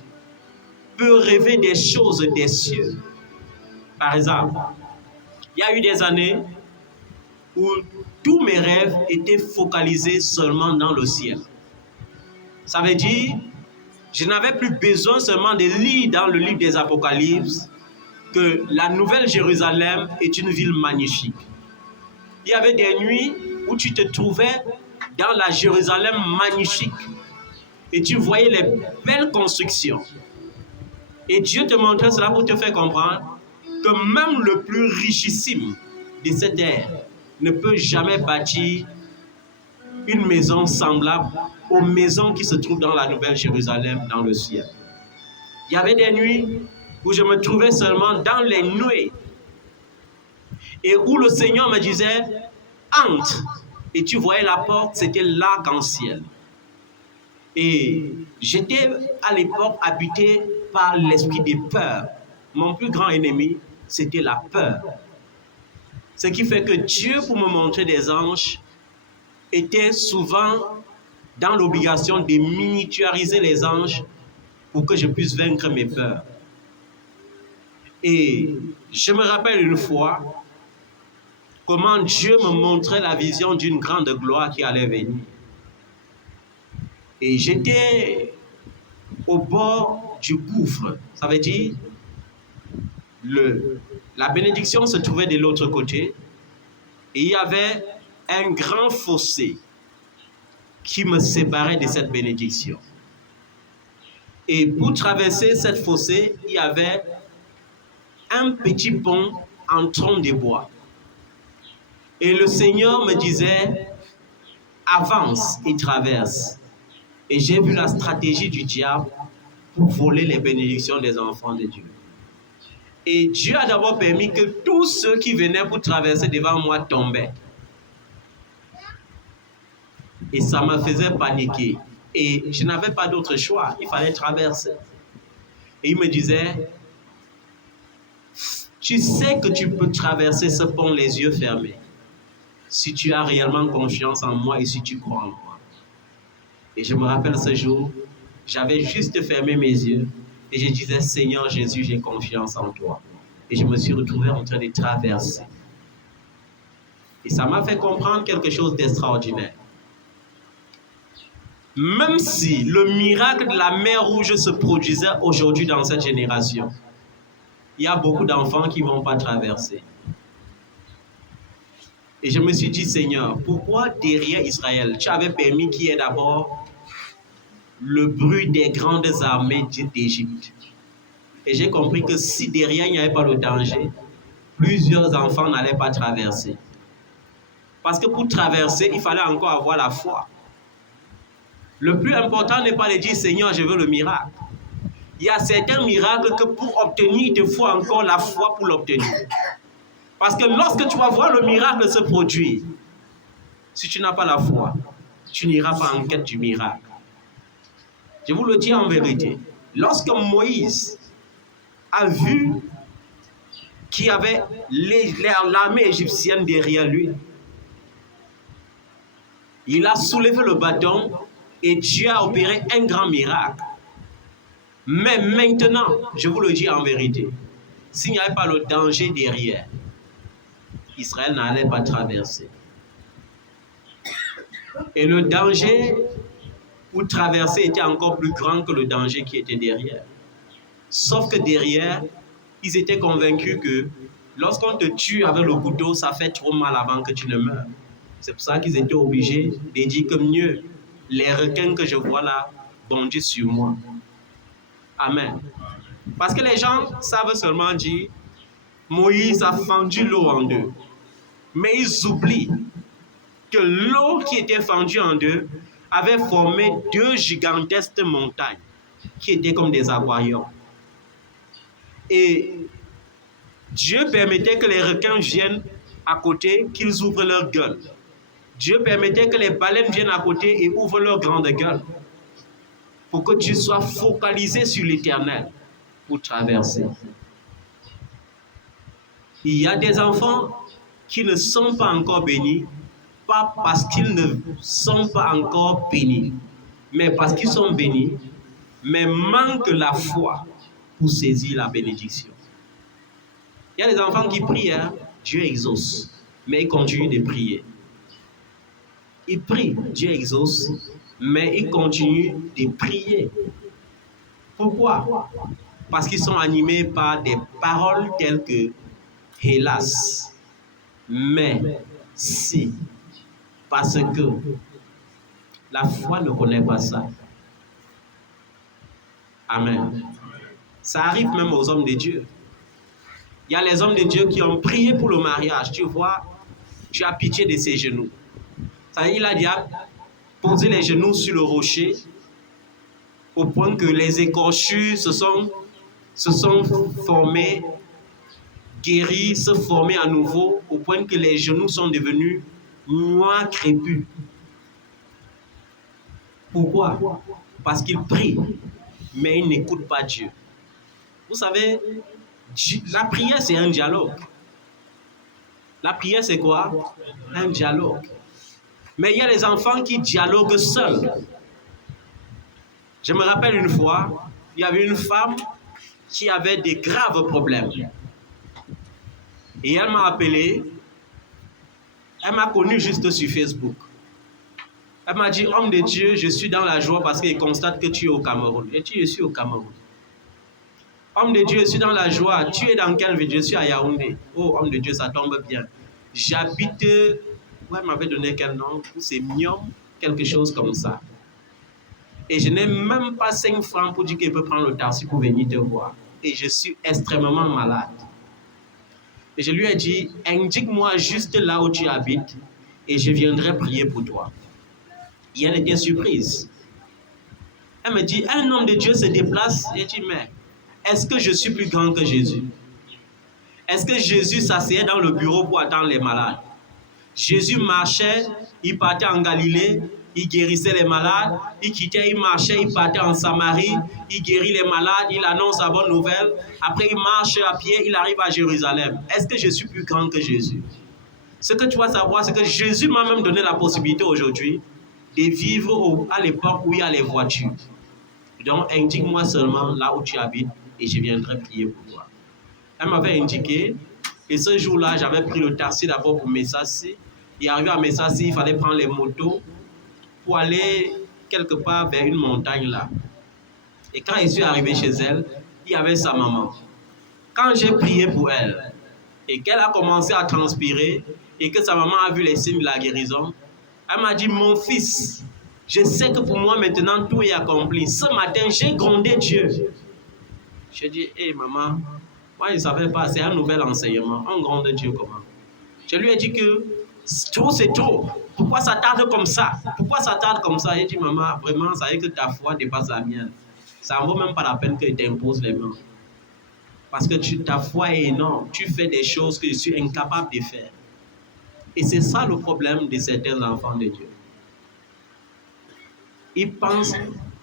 peut rêver des choses des cieux. Par exemple, il y a eu des années où tous mes rêves étaient focalisés seulement dans le ciel. Ça veut dire, je n'avais plus besoin seulement de lire dans le livre des Apocalypses que la Nouvelle Jérusalem est une ville magnifique. Il y avait des nuits où tu te trouvais dans la Jérusalem magnifique et tu voyais les belles constructions. Et Dieu te montrait cela pour te faire comprendre que même le plus richissime de cette terre ne peut jamais bâtir une maison semblable aux maisons qui se trouvent dans la Nouvelle Jérusalem, dans le ciel. Il y avait des nuits où je me trouvais seulement dans les nuées et où le Seigneur me disait, entre. Et tu voyais la porte, c'était l'arc-en-ciel. Et j'étais à l'époque habité par l'esprit de peur. Mon plus grand ennemi, c'était la peur. Ce qui fait que Dieu, pour me montrer des anges, était souvent dans l'obligation de miniaturiser les anges pour que je puisse vaincre mes peurs. Et je me rappelle une fois comment Dieu me montrait la vision d'une grande gloire qui allait venir. Et j'étais au bord du gouffre. Ça veut dire, la bénédiction se trouvait de l'autre côté et il y avait un grand fossé qui me séparait de cette bénédiction. Et pour traverser cette fossé, il y avait un petit pont en tronc de bois. Et le Seigneur me disait, avance et traverse. Et j'ai vu la stratégie du diable pour voler les bénédictions des enfants de Dieu. Et Dieu a d'abord permis que tous ceux qui venaient pour traverser devant moi tombaient. Et ça me faisait paniquer. Et je n'avais pas d'autre choix. Il fallait traverser. Et il me disait, tu sais que tu peux traverser ce pont les yeux fermés. Si tu as réellement confiance en moi et si tu crois en moi. Et je me rappelle ce jour, j'avais juste fermé mes yeux et je disais, Seigneur Jésus, j'ai confiance en toi. Et je me suis retrouvé en train de traverser. Et ça m'a fait comprendre quelque chose d'extraordinaire. Même si le miracle de la mer Rouge se produisait aujourd'hui dans cette génération, il y a beaucoup d'enfants qui ne vont pas traverser. Et je me suis dit, Seigneur, pourquoi derrière Israël, tu avais permis qu'il y ait d'abord le bruit des grandes armées d'Égypte? Et j'ai compris que si derrière il n'y avait pas le danger, plusieurs enfants n'allaient pas traverser. Parce que pour traverser, il fallait encore avoir la foi. Le plus important n'est pas de dire, Seigneur, je veux le miracle. Il y a certains miracles que pour obtenir, il te faut encore la foi pour l'obtenir. Parce que lorsque tu vas voir le miracle se produire, si tu n'as pas la foi, tu n'iras pas en quête du miracle. Je vous le dis en vérité. Lorsque Moïse a vu qu'il y avait l'armée égyptienne derrière lui, il a soulevé le bâton et Dieu a opéré un grand miracle. Mais maintenant, je vous le dis en vérité, s'il n'y avait pas le danger derrière, Israël n'allait pas traverser. Et le danger pour traverser était encore plus grand que le danger qui était derrière. Sauf que derrière, ils étaient convaincus que lorsqu'on te tue avec le couteau, ça fait trop mal avant que tu ne meures. C'est pour ça qu'ils étaient obligés de dire que mieux, les requins que je vois là bondissent sur moi. Amen. Parce que les gens savent seulement dire, Moïse a fendu l'eau en deux. Mais ils oublient que l'eau qui était fendue en deux avait formé deux gigantesques montagnes qui étaient comme des aquariums. Et Dieu permettait que les requins viennent à côté, qu'ils ouvrent leur gueule. Dieu permettait que les baleines viennent à côté et ouvrent leur grande gueule. Pour que tu sois focalisé sur l'Éternel pour traverser. Il y a des enfants qui ne sont pas encore bénis, pas parce qu'ils ne sont pas encore bénis, mais parce qu'ils sont bénis, mais manquent la foi pour saisir la bénédiction. Il y a des enfants qui prient, hein? Dieu exauce, mais ils continuent de prier. Ils prient, Dieu exauce, mais ils continuent de prier. Pourquoi? Parce qu'ils sont animés par des paroles telles que « hélas », mais si, parce que la foi ne connaît pas ça. Amen. Ça arrive même aux hommes de Dieu. Il y a les hommes de Dieu qui ont prié pour le mariage. Tu vois, tu as pitié de ses genoux. Ça, il a dit, posé les genoux sur le rocher au point que les écorchures se sont formées, guéries, se former à nouveau, au point que les genoux sont devenus noirs crépus. Pourquoi? Parce qu'ils prient, mais ils n'écoutent pas Dieu. Vous savez, la prière, c'est un dialogue. La prière, c'est quoi? Un dialogue. Mais il y a les enfants qui dialoguent seuls. Je me rappelle une fois, il y avait une femme qui avait des graves problèmes. Et elle m'a appelé, elle m'a connu juste sur Facebook. Elle m'a dit, homme de Dieu, je suis dans la joie parce qu'il constate que tu es au Cameroun. Et je suis au Cameroun. Homme de Dieu, je suis dans la joie. Tu es dans quelle ville? Je suis à Yaoundé. Oh, homme de Dieu, ça tombe bien. J'habite, ouais, elle m'avait donné quel nom? C'est Miom, quelque chose comme ça. Et je n'ai même pas 5 francs pour dire qu'il peut prendre le taxi pour venir te voir. Et je suis extrêmement malade. Et je lui ai dit, indique-moi juste là où tu habites et je viendrai prier pour toi. Et elle était surprise. Elle me dit, un homme de Dieu se déplace. Et je dis, mais est-ce que je suis plus grand que Jésus? Est-ce que Jésus s'asseyait dans le bureau pour attendre les malades? Jésus marchait, il partait en Galilée, il guérissait les malades, il quittait, il marchait, il partait en Samarie, il guérit les malades, il annonce la bonne nouvelle. Après, il marche à pied, il arrive à Jérusalem. Est-ce que je suis plus grand que Jésus? Ce que tu dois savoir, c'est que Jésus m'a même donné la possibilité aujourd'hui de vivre à l'époque où il y a les voitures. Donc, indique-moi seulement là où tu habites et je viendrai prier pour toi. Elle m'avait indiqué, et ce jour-là, j'avais pris le taxi d'abord pour Messassi. Et arrivé à Messassi, il fallait prendre les motos pour aller quelque part vers une montagne là. Et quand je suis arrivé chez elle, il y avait sa maman. Quand j'ai prié pour elle, et qu'elle a commencé à transpirer, et que sa maman a vu les signes de la guérison, elle m'a dit, mon fils, je sais que pour moi maintenant tout est accompli. Ce matin, j'ai grondé Dieu. Je dis, hé maman, moi je ne savais pas, c'est un nouvel enseignement. On gronde Dieu comment? Je lui ai dit que trop c'est trop. Pourquoi ça tarde comme ça? Pourquoi ça tarde comme ça? J'ai dit, maman, vraiment, ça veut dire que ta foi dépasse la mienne. Ça ne vaut même pas la peine que tu t'imposes les mains. Parce que ta foi est énorme. Tu fais des choses que je suis incapable de faire. Et c'est ça le problème de certains enfants de Dieu. Ils pensent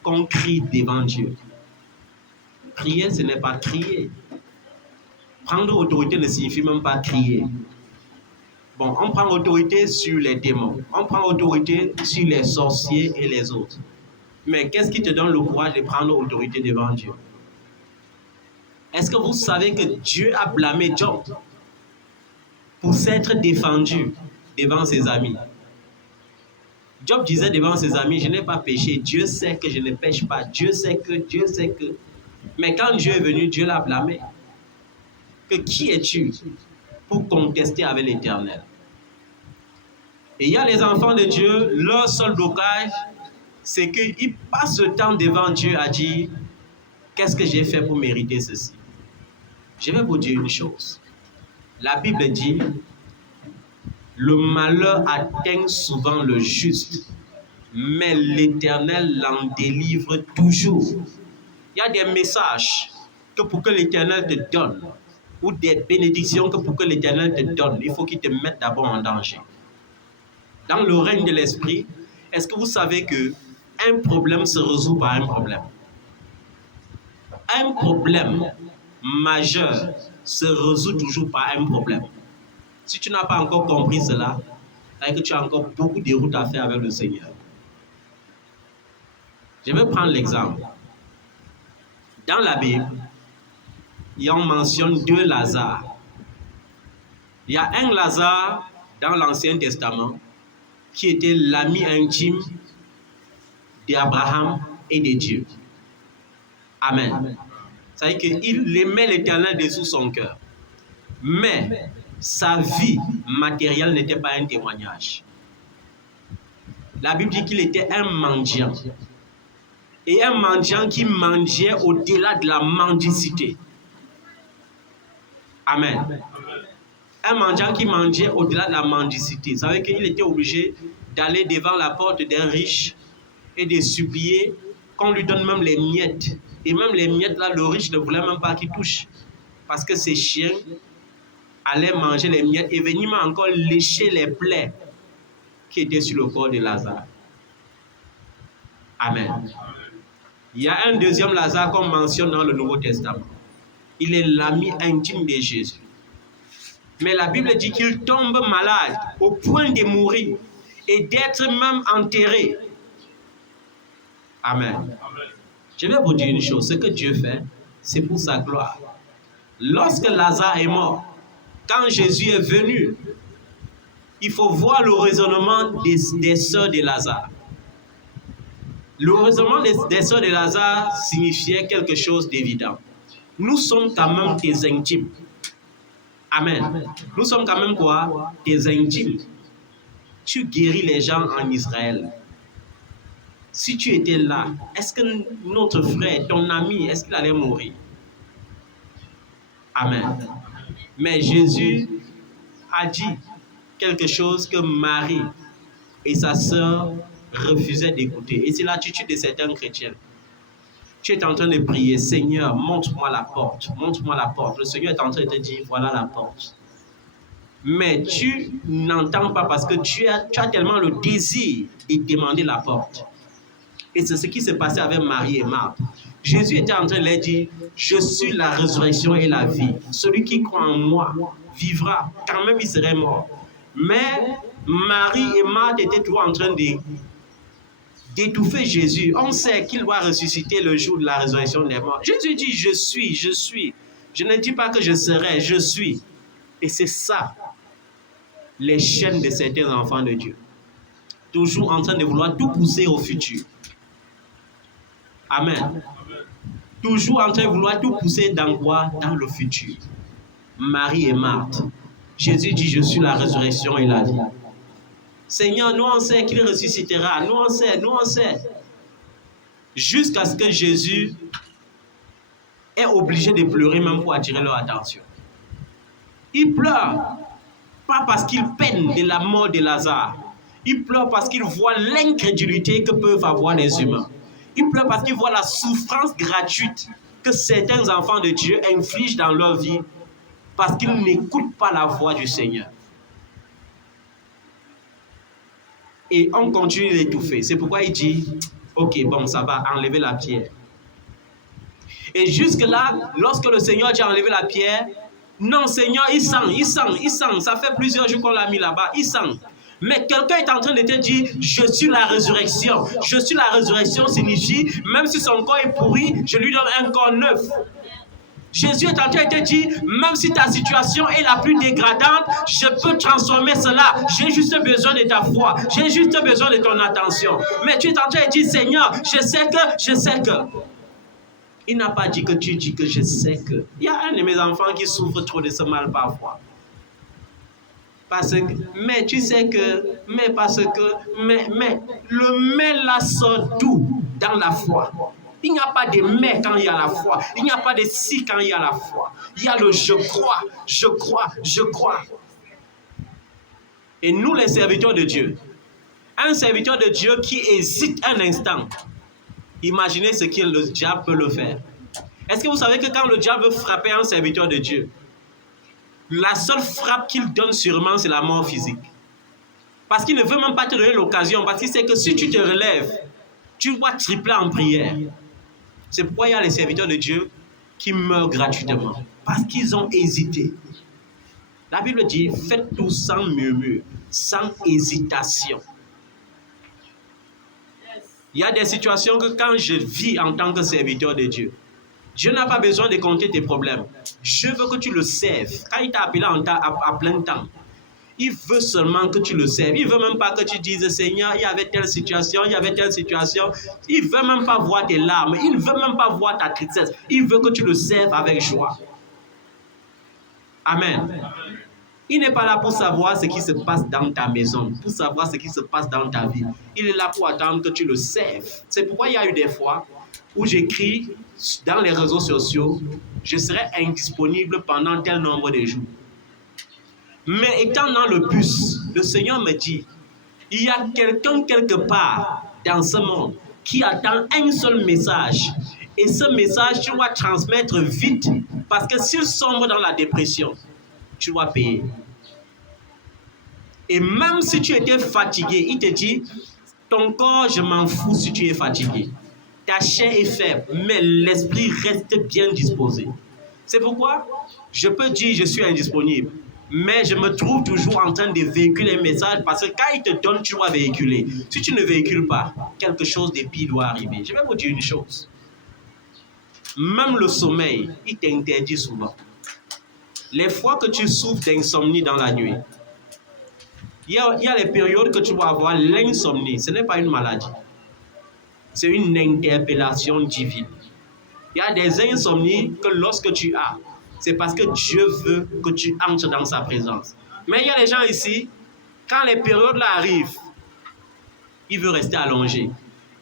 qu'on crie devant Dieu. Prier, ce n'est pas crier. Prendre autorité ne signifie même pas crier. Bon, on prend autorité sur les démons. On prend autorité sur les sorciers et les autres. Mais qu'est-ce qui te donne le courage de prendre autorité devant Dieu? Est-ce que vous savez que Dieu a blâmé Job pour s'être défendu devant ses amis? Job disait devant ses amis, je n'ai pas péché. Dieu sait que je ne pêche pas. Dieu sait que. Mais quand Dieu est venu, Dieu l'a blâmé. Que qui es-tu pour contester avec l'Éternel? Et il y a les enfants de Dieu, leur seul blocage, c'est qu'ils passent le temps devant Dieu à dire, qu'est-ce que j'ai fait pour mériter ceci? Je vais vous dire une chose. La Bible dit, le malheur atteint souvent le juste, mais l'Éternel l'en délivre toujours. Il y a des messages que pour que l'Éternel te donne, ou des bénédictions que pour que l'Éternel te donne, il faut qu'il te mette d'abord en danger. Dans le règne de l'esprit, est-ce que vous savez qu'un problème se résout par un problème? Un problème majeur se résout toujours par un problème. Si tu n'as pas encore compris cela, c'est que tu as encore beaucoup de routes à faire avec le Seigneur. Je vais prendre l'exemple. Dans la Bible, on mentionne 2 Lazare. Il y a un Lazare dans l'Ancien Testament qui était l'ami intime d'Abraham et de Dieu. Amen. Ça veut dire qu'il aimait l'Éternel de tout son cœur. Mais sa vie matérielle n'était pas un témoignage. La Bible dit qu'il était un mendiant. Et un mendiant qui mendiait au-delà de la mendicité. Amen. Un mendiant qui mendiait au-delà de la mendicité. Ça veut dire qu'il était obligé d'aller devant la porte d'un riche et de supplier qu'on lui donne même les miettes. Et même les miettes, là, le riche ne voulait même pas qu'il touche. Parce que ses chiens allaient manger les miettes et venir encore lécher les plaies qui étaient sur le corps de Lazare. Amen. Il y a un deuxième Lazare qu'on mentionne dans le Nouveau Testament. Il est l'ami intime de Jésus. Mais la Bible dit qu'il tombe malade au point de mourir et d'être même enterré. Amen. Je vais vous dire une chose, ce que Dieu fait, c'est pour sa gloire. Lorsque Lazare est mort, quand Jésus est venu, il faut voir le raisonnement des sœurs de Lazare. Le raisonnement des sœurs de Lazare signifiait quelque chose d'évident. Nous sommes quand même tes intimes. Amen. Nous sommes quand même quoi? Tes intimes. Tu guéris les gens en Israël. Si tu étais là, est-ce que notre frère, ton ami, est-ce qu'il allait mourir? Amen. Mais Jésus a dit quelque chose que Marie et sa sœur refusaient d'écouter. Et c'est l'attitude de certains chrétiens. Tu es en train de prier, Seigneur, montre-moi la porte, montre-moi la porte. Le Seigneur est en train de te dire, voilà la porte. Mais tu n'entends pas parce que tu as tellement le désir de demander la porte. Et c'est ce qui s'est passé avec Marie et Marthe. Jésus était en train de leur dire, je suis la résurrection et la vie. Celui qui croit en moi vivra, quand même il serait mort. Mais Marie et Marthe étaient toujours en train d'étouffer Jésus. On sait qu'il va ressusciter le jour de la résurrection des morts. Jésus dit, je suis, je suis. Je ne dis pas que je serai, je suis. Et c'est ça, les chaînes de certains enfants de Dieu. Toujours en train de vouloir tout pousser au futur. Amen. Toujours en train de vouloir tout pousser dans quoi? Dans le futur. Marie et Marthe. Jésus dit, je suis la résurrection et la vie. Seigneur, nous on sait qu'il ressuscitera. Nous on sait, nous on sait. Jusqu'à ce que Jésus est obligé de pleurer même pour attirer leur attention. Il pleure, pas parce qu'il peine de la mort de Lazare. Il pleure parce qu'il voit l'incrédulité que peuvent avoir les humains. Il pleure parce qu'il voit la souffrance gratuite que certains enfants de Dieu infligent dans leur vie parce qu'ils n'écoutent pas la voix du Seigneur. Et on continue d'étouffer. C'est pourquoi il dit, ok, bon, ça va, enlever la pierre. Et jusque-là, lorsque le Seigneur dit enlever la pierre, non, Seigneur, il sent. Ça fait plusieurs jours qu'on l'a mis là-bas, il sent. Mais quelqu'un est en train de te dire, je suis la résurrection. Je suis la résurrection signifie, même si son corps est pourri, je lui donne un corps neuf. Jésus est en train de te dire, même si ta situation est la plus dégradante, je peux transformer cela. J'ai juste besoin de ta foi. J'ai juste besoin de ton attention. Mais tu es en train de dire, Seigneur, je sais que. Il n'a pas dit que tu dis que je sais que. Il y a un de mes enfants qui souffre trop de ce mal parfois. Parce que, mais tu sais que, mais parce que, mais, le mais là sort d'où? Dans la foi. Il n'y a pas de mais quand il y a la foi. Il n'y a pas de si quand il y a la foi. Il y a le je crois, je crois, je crois. Et nous les serviteurs de Dieu, un serviteur de Dieu qui hésite un instant, imaginez ce que le diable peut le faire. Est-ce que vous savez que quand le diable veut frapper un serviteur de Dieu, la seule frappe qu'il donne sûrement, c'est la mort physique. Parce qu'il ne veut même pas te donner l'occasion, parce qu'il sait que si tu te relèves, tu vas tripler en prière. C'est pourquoi il y a les serviteurs de Dieu qui meurent gratuitement. Parce qu'ils ont hésité. La Bible dit, faites tout sans murmure, sans hésitation. Il y a des situations que quand je vis en tant que serviteur de Dieu, Dieu n'a pas besoin de compter tes problèmes. Je veux que tu le serves. Quand il t'a appelé à plein temps, il veut seulement que tu le serves. Il ne veut même pas que tu dises, Seigneur, il y avait telle situation, il y avait telle situation. Il ne veut même pas voir tes larmes. Il ne veut même pas voir ta tristesse. Il veut que tu le serves avec joie. Amen. Il n'est pas là pour savoir ce qui se passe dans ta maison, pour savoir ce qui se passe dans ta vie. Il est là pour attendre que tu le serves. C'est pourquoi il y a eu des fois où j'écris dans les réseaux sociaux, je serai indisponible pendant tel nombre de jours. Mais étant dans le bus, le Seigneur me dit, il y a quelqu'un quelque part dans ce monde qui attend un seul message. Et ce message, tu dois transmettre vite, parce que s'il sombre dans la dépression, tu dois payer. Et même si tu étais fatigué, il te dit, ton corps, je m'en fous si tu es fatigué. Ta chair est faible, mais l'esprit reste bien disposé. C'est pourquoi je peux dire je suis indisponible, mais je me trouve toujours en train de véhiculer un message parce que quand il te donne, tu dois véhiculer. Si tu ne véhicules pas, quelque chose de pire doit arriver. Je vais vous dire une chose. Même le sommeil, il t'interdit souvent. Les fois que tu souffres d'insomnie dans la nuit, il y a les périodes que tu vas avoir l'insomnie. Ce n'est pas une maladie. C'est une interpellation divine. Il y a des insomnies que lorsque tu as, c'est parce que Dieu veut que tu entres dans sa présence. Mais il y a des gens ici, quand les périodes là arrivent, il veut rester allongé.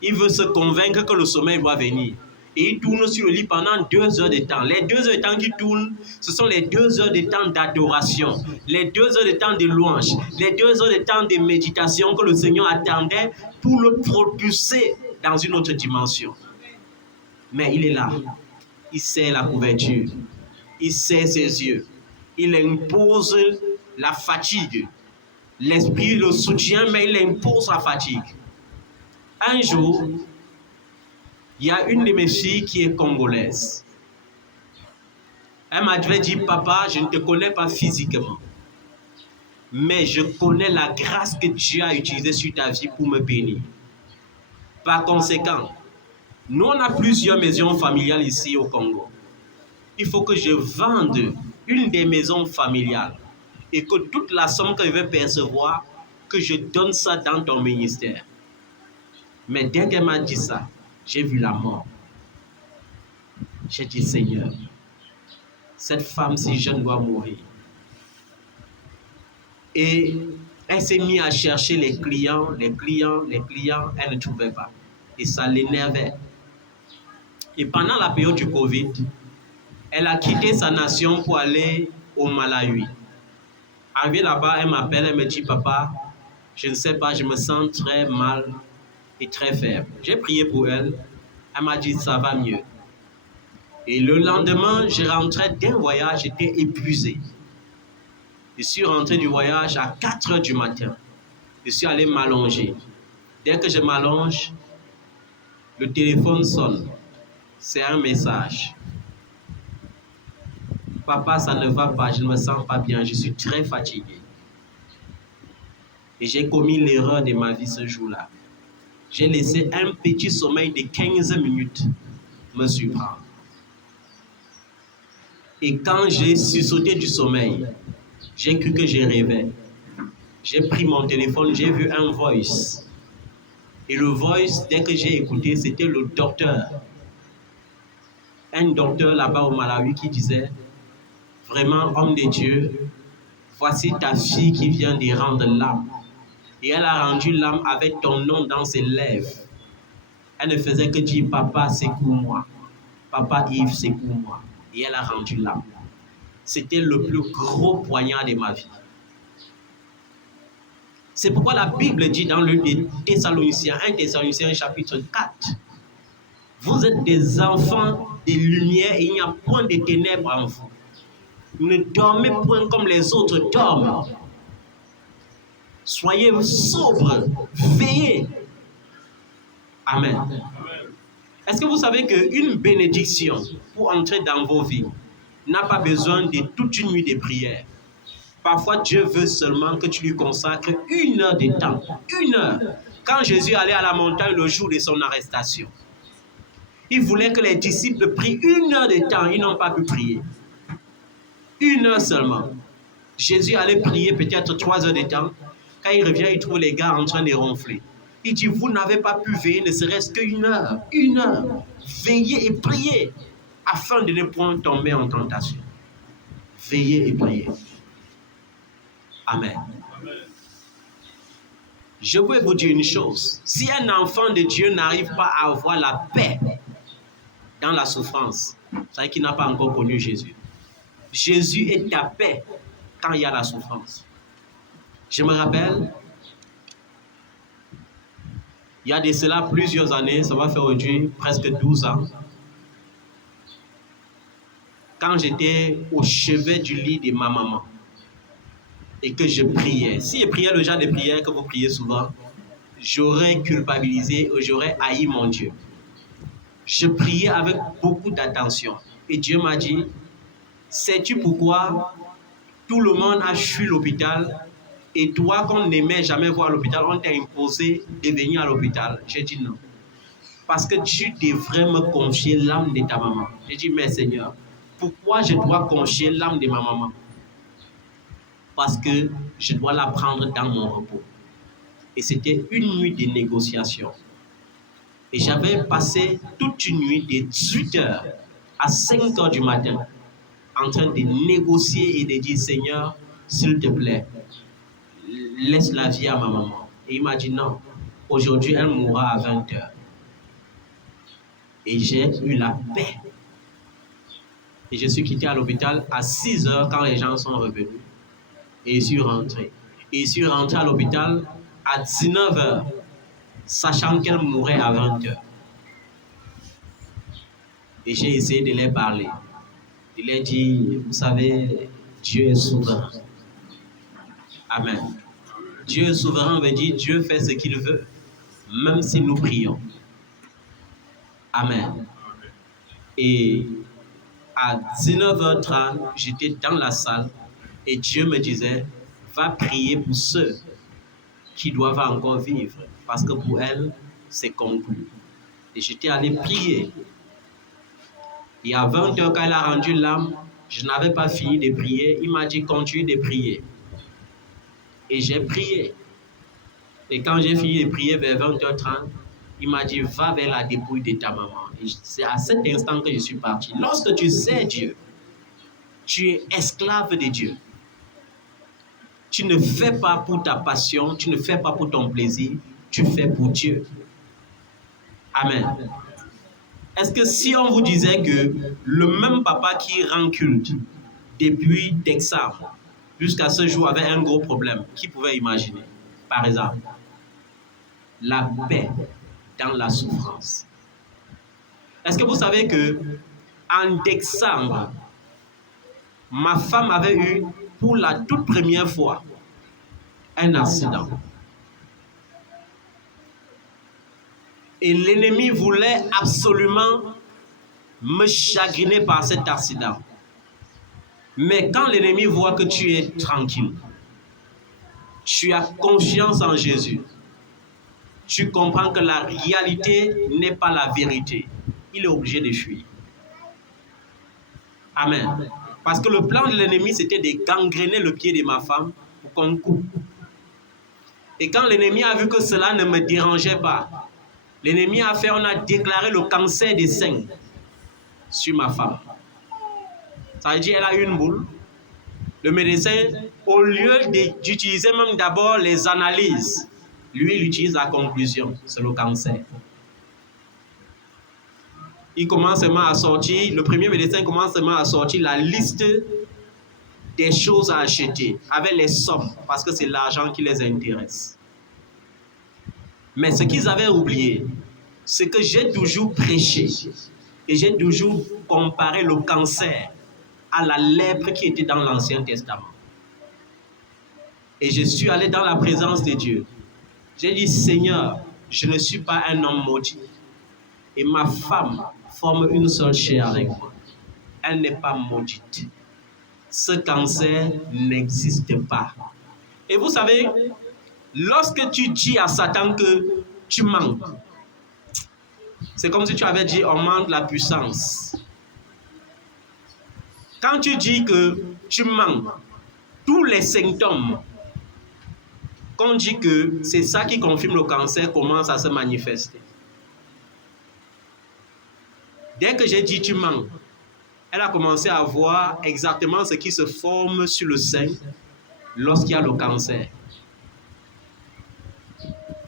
Il veut se convaincre que le sommeil doit venir. Et il tourne sur le lit pendant 2 heures de temps. Les 2 heures de temps qu'il tourne, ce sont les 2 heures de temps d'adoration, les 2 heures de temps de louange, les 2 heures de temps de méditation que le Seigneur attendait pour le propulser dans une autre dimension. Mais il est là. Il serre la couverture. Il serre ses yeux. Il impose la fatigue. L'esprit le soutient, mais il impose la fatigue. Un jour, il y a une de mes filles qui est congolaise. Elle m'a dit, papa, je ne te connais pas physiquement, mais je connais la grâce que Dieu a utilisée sur ta vie pour me bénir. Par conséquent, nous on a plusieurs maisons familiales ici au Congo. Il faut que je vende une des maisons familiales et que toute la somme que je vais percevoir, que je donne ça dans ton ministère. Mais dès qu'elle m'a dit ça, j'ai vu la mort. J'ai dit, Seigneur, cette femme si jeune doit mourir. Et elle s'est mise à chercher les clients, elle ne trouvait pas. Et ça l'énervait. Et pendant la période du Covid, elle a quitté sa nation pour aller au Malawi. Arrivée là-bas, elle m'appelle, elle me dit, papa, je ne sais pas, je me sens très mal et très faible. J'ai prié pour elle, elle m'a dit, ça va mieux. Et le lendemain, je rentrais d'un voyage, j'étais épuisé. Je suis rentré du voyage à 4 heures du matin. Je suis allé m'allonger. Dès que je m'allonge, le téléphone sonne. C'est un message. Papa, ça ne va pas, je ne me sens pas bien, je suis très fatigué. Et j'ai commis l'erreur de ma vie ce jour-là. J'ai laissé un petit sommeil de 15 minutes me surprendre. Et quand j'ai sursauté du sommeil, j'ai cru que je rêvais. J'ai pris mon téléphone, j'ai vu un voice. Et le voice, dès que j'ai écouté, c'était le docteur. Un docteur là-bas au Malawi qui disait, vraiment, homme de Dieu, voici ta fille qui vient de rendre l'âme. Et elle a rendu l'âme avec ton nom dans ses lèvres. Elle ne faisait que dire, papa, secoue-moi. Papa Yves, secoue-moi. Et elle a rendu l'âme. C'était le plus gros poignard de ma vie. C'est pourquoi la Bible dit dans le Thessaloniciens, 1 Thessaloniciens chapitre 4, vous êtes des enfants de lumière et il n'y a point de ténèbres en vous. Ne dormez point comme les autres dorment. Soyez sobres, veillez. Amen. Est-ce que vous savez qu'une bénédiction pour entrer dans vos vies n'a pas besoin de toute une nuit de prière? Parfois, Dieu veut seulement que tu lui consacres 1 heure de temps. 1 heure. Quand Jésus allait à la montagne le jour de son arrestation, il voulait que les disciples prient 1 heure de temps. Ils n'ont pas pu prier. 1 heure seulement. Jésus allait prier peut-être 3 heures de temps. Quand il revient, il trouve les gars en train de ronfler. Il dit, vous n'avez pas pu veiller ne serait-ce qu'1 heure. 1 heure. Veillez et priez afin de ne point tomber en tentation. Veillez et priez. Amen. Je veux vous dire une chose. Si un enfant de Dieu n'arrive pas à avoir la paix dans la souffrance, c'est qu'il n'a pas encore connu Jésus. Jésus est ta paix quand il y a la souffrance. Je me rappelle, il y a de cela plusieurs années, ça va faire aujourd'hui presque 12 ans, quand j'étais au chevet du lit de ma maman et que je priais. Si je priais le genre de prière que vous priez souvent, j'aurais culpabilisé ou j'aurais haï mon Dieu. Je priais avec beaucoup d'attention et Dieu m'a dit, sais-tu pourquoi tout le monde a fui l'hôpital et toi qu'on n'aimait jamais voir à l'hôpital, on t'a imposé de venir à l'hôpital? J'ai dit non. Parce que tu devrais me confier l'âme de ta maman. J'ai dit, mais Seigneur, pourquoi je dois confier l'âme de ma maman? Parce que je dois la prendre dans mon repos. Et c'était une nuit de négociation. Et j'avais passé toute une nuit de 18 heures à 5 heures du matin en train de négocier et de dire, Seigneur, s'il te plaît, laisse la vie à ma maman. Et il m'a dit non, aujourd'hui elle mourra à 20 heures. Et j'ai eu la paix. Et je suis quitté à l'hôpital à 6 heures quand les gens sont revenus. Et je suis rentré. Et je suis rentré à l'hôpital à 19 heures, sachant qu'elle mourrait à 20 heures. Et j'ai essayé de les parler. Il leur dit, vous savez, Dieu est souverain. Amen. Dieu est souverain veut dire Dieu fait ce qu'il veut, même si nous prions. Amen. Et à 19h30, j'étais dans la salle et Dieu me disait, va prier pour ceux qui doivent encore vivre, parce que pour elle, c'est conclu. Et j'étais allé prier. Et à 20h, quand elle a rendu l'âme, je n'avais pas fini de prier. Il m'a dit, continue de prier. Et j'ai prié. Et quand j'ai fini de prier vers 20h30, il m'a dit, va vers la dépouille de ta maman. Et c'est à cet instant que je suis parti. Lorsque tu sais Dieu, tu es esclave de Dieu. Tu ne fais pas pour ta passion, tu ne fais pas pour ton plaisir, tu fais pour Dieu. Amen. Est-ce que si on vous disait que le même papa qui rend culte depuis Texas jusqu'à ce jour avait un gros problème, qui pouvait imaginer? Par exemple, la paix dans la souffrance. Est-ce que vous savez que en décembre, ma femme avait eu pour la toute première fois un accident. Et l'ennemi voulait absolument me chagriner par cet accident. Mais quand l'ennemi voit que tu es tranquille, tu as confiance en Jésus, tu comprends que la réalité n'est pas la vérité. Il est obligé de fuir. Amen. Parce que le plan de l'ennemi, c'était de gangréner le pied de ma femme pour qu'on coupe. Et quand l'ennemi a vu que cela ne me dérangeait pas, l'ennemi a fait, on a déclaré le cancer des seins sur ma femme. Ça veut dire qu'elle a eu une boule. Le médecin, au lieu d'utiliser même d'abord les analyses, lui, il utilise la conclusion, c'est le cancer. Il commence seulement à sortir, le premier médecin commence seulement à sortir la liste des choses à acheter avec les sommes, parce que c'est l'argent qui les intéresse. Mais ce qu'ils avaient oublié, c'est que j'ai toujours prêché et j'ai toujours comparé le cancer à la lèpre qui était dans l'Ancien Testament. Et je suis allé dans la présence de Dieu. J'ai dit, Seigneur, je ne suis pas un homme maudit. Et ma femme forme une seule chair avec moi. Elle n'est pas maudite. Ce cancer n'existe pas. Et vous savez, lorsque tu dis à Satan que tu manques, c'est comme si tu avais dit, on manque la puissance. Quand tu dis que tu manques, tous les symptômes qu'on dit que c'est ça qui confirme le cancer commence à se manifester. Dès que j'ai dit tu manques, elle a commencé à voir exactement ce qui se forme sur le sein lorsqu'il y a le cancer.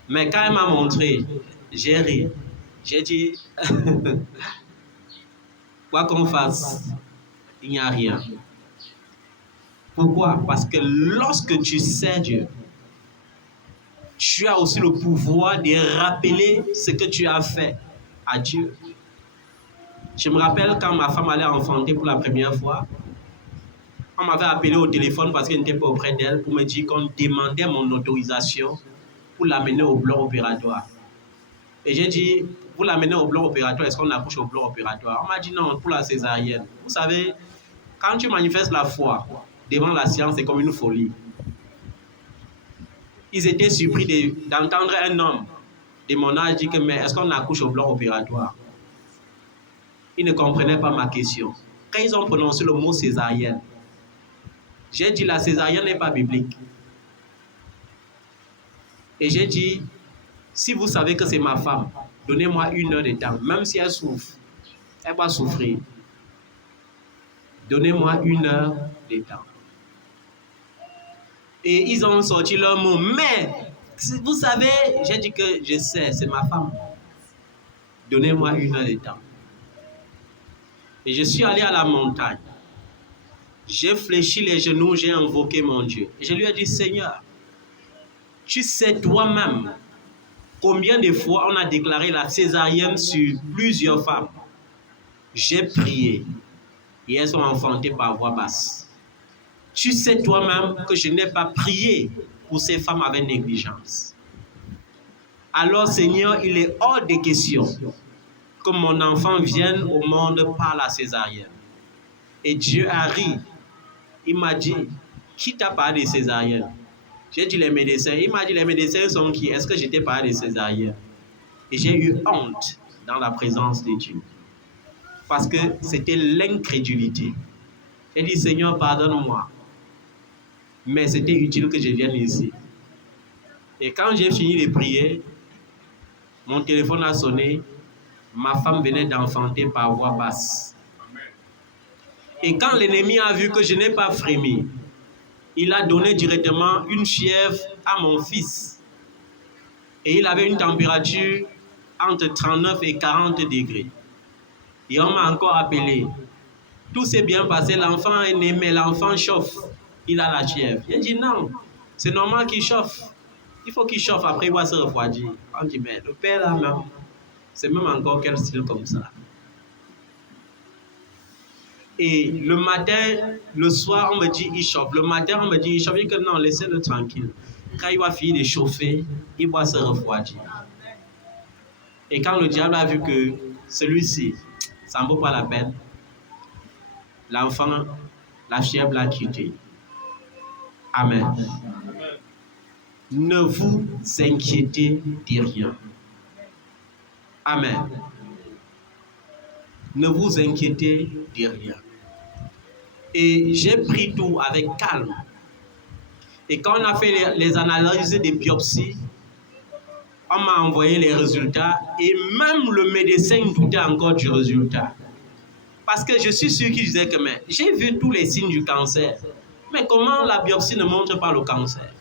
Mais quand elle m'a montré, j'ai ri. J'ai dit, quoi qu'on fasse, il n'y a rien. Pourquoi? Parce que lorsque tu sais Dieu, tu as aussi le pouvoir de rappeler ce que tu as fait à Dieu. Je me rappelle quand ma femme allait enfanter pour la première fois, on m'avait appelé au téléphone parce qu'elle n'était pas auprès d'elle pour me dire qu'on demandait mon autorisation pour l'amener au bloc opératoire. Et j'ai dit, vous l'amenez au bloc opératoire, est-ce qu'on accouche au bloc opératoire? On m'a dit non, pour la césarienne. Vous savez, quand tu manifestes la foi devant la science, c'est comme une folie. Ils étaient surpris d'entendre un homme de mon âge dire que mais est-ce qu'on accouche au bloc opératoire? Ils ne comprenaient pas ma question. Quand ils ont prononcé le mot césarienne, j'ai dit la césarienne n'est pas biblique. Et j'ai dit, si vous savez que c'est ma femme, Donnez-moi 1 heure de temps. Même si elle souffre, elle va souffrir. Donnez-moi 1 heure de temps. Et ils ont sorti leur mot. Mais, vous savez, j'ai dit que je sais, c'est ma femme. Donnez-moi 1 heure de temps. Et je suis allé à la montagne. J'ai fléchi les genoux, j'ai invoqué mon Dieu. Et je lui ai dit, Seigneur, tu sais toi-même combien de fois on a déclaré la césarienne sur plusieurs femmes. J'ai prié et elles sont enfantées par voix basse. Tu sais toi-même que je n'ai pas prié pour ces femmes avec négligence. Alors Seigneur, il est hors de question que mon enfant vienne au monde par la césarienne. Et Dieu a ri. Il m'a dit, qui t'a parlé de césarienne? J'ai dit les médecins. Il m'a dit, les médecins sont qui? Est-ce que je t'ai parlé de césarienne? Et j'ai eu honte dans la présence de Dieu. Parce que c'était l'incrédulité. J'ai dit, Seigneur, pardonne-moi. Mais c'était utile que je vienne ici. Et quand j'ai fini de prier, mon téléphone a sonné. Ma femme venait d'enfanter par voix basse. Et quand l'ennemi a vu que je n'ai pas frémi, il a donné directement une fièvre à mon fils. Et il avait une température entre 39 et 40 degrés. Et on m'a encore appelé. Tout s'est bien passé, l'enfant est né, mais l'enfant chauffe. Il a la fièvre. J'ai dit non, c'est normal qu'il chauffe. Il faut qu'il chauffe, après il va se refroidir. On dit, mais le père là même, c'est même encore quel style comme ça. Et le matin, le soir, on me dit il chauffe. Le matin, on me dit il chauffe. Je dis que non, laissez-le tranquille. Quand il va finir de chauffer, il va se refroidir. Et quand le diable a vu que celui-ci, ça ne vaut pas la peine, l'enfant, la fièvre l'a quitté. Amen. Ne vous inquiétez de rien. Amen. Ne vous inquiétez de rien. Et j'ai pris tout avec calme. Et quand on a fait les analyses des biopsies, on m'a envoyé les résultats et même le médecin doutait encore du résultat. Parce que je suis sûr qu'il disait que j'ai vu tous les signes du cancer. Mais comment la biopsie ne montre pas le cancer?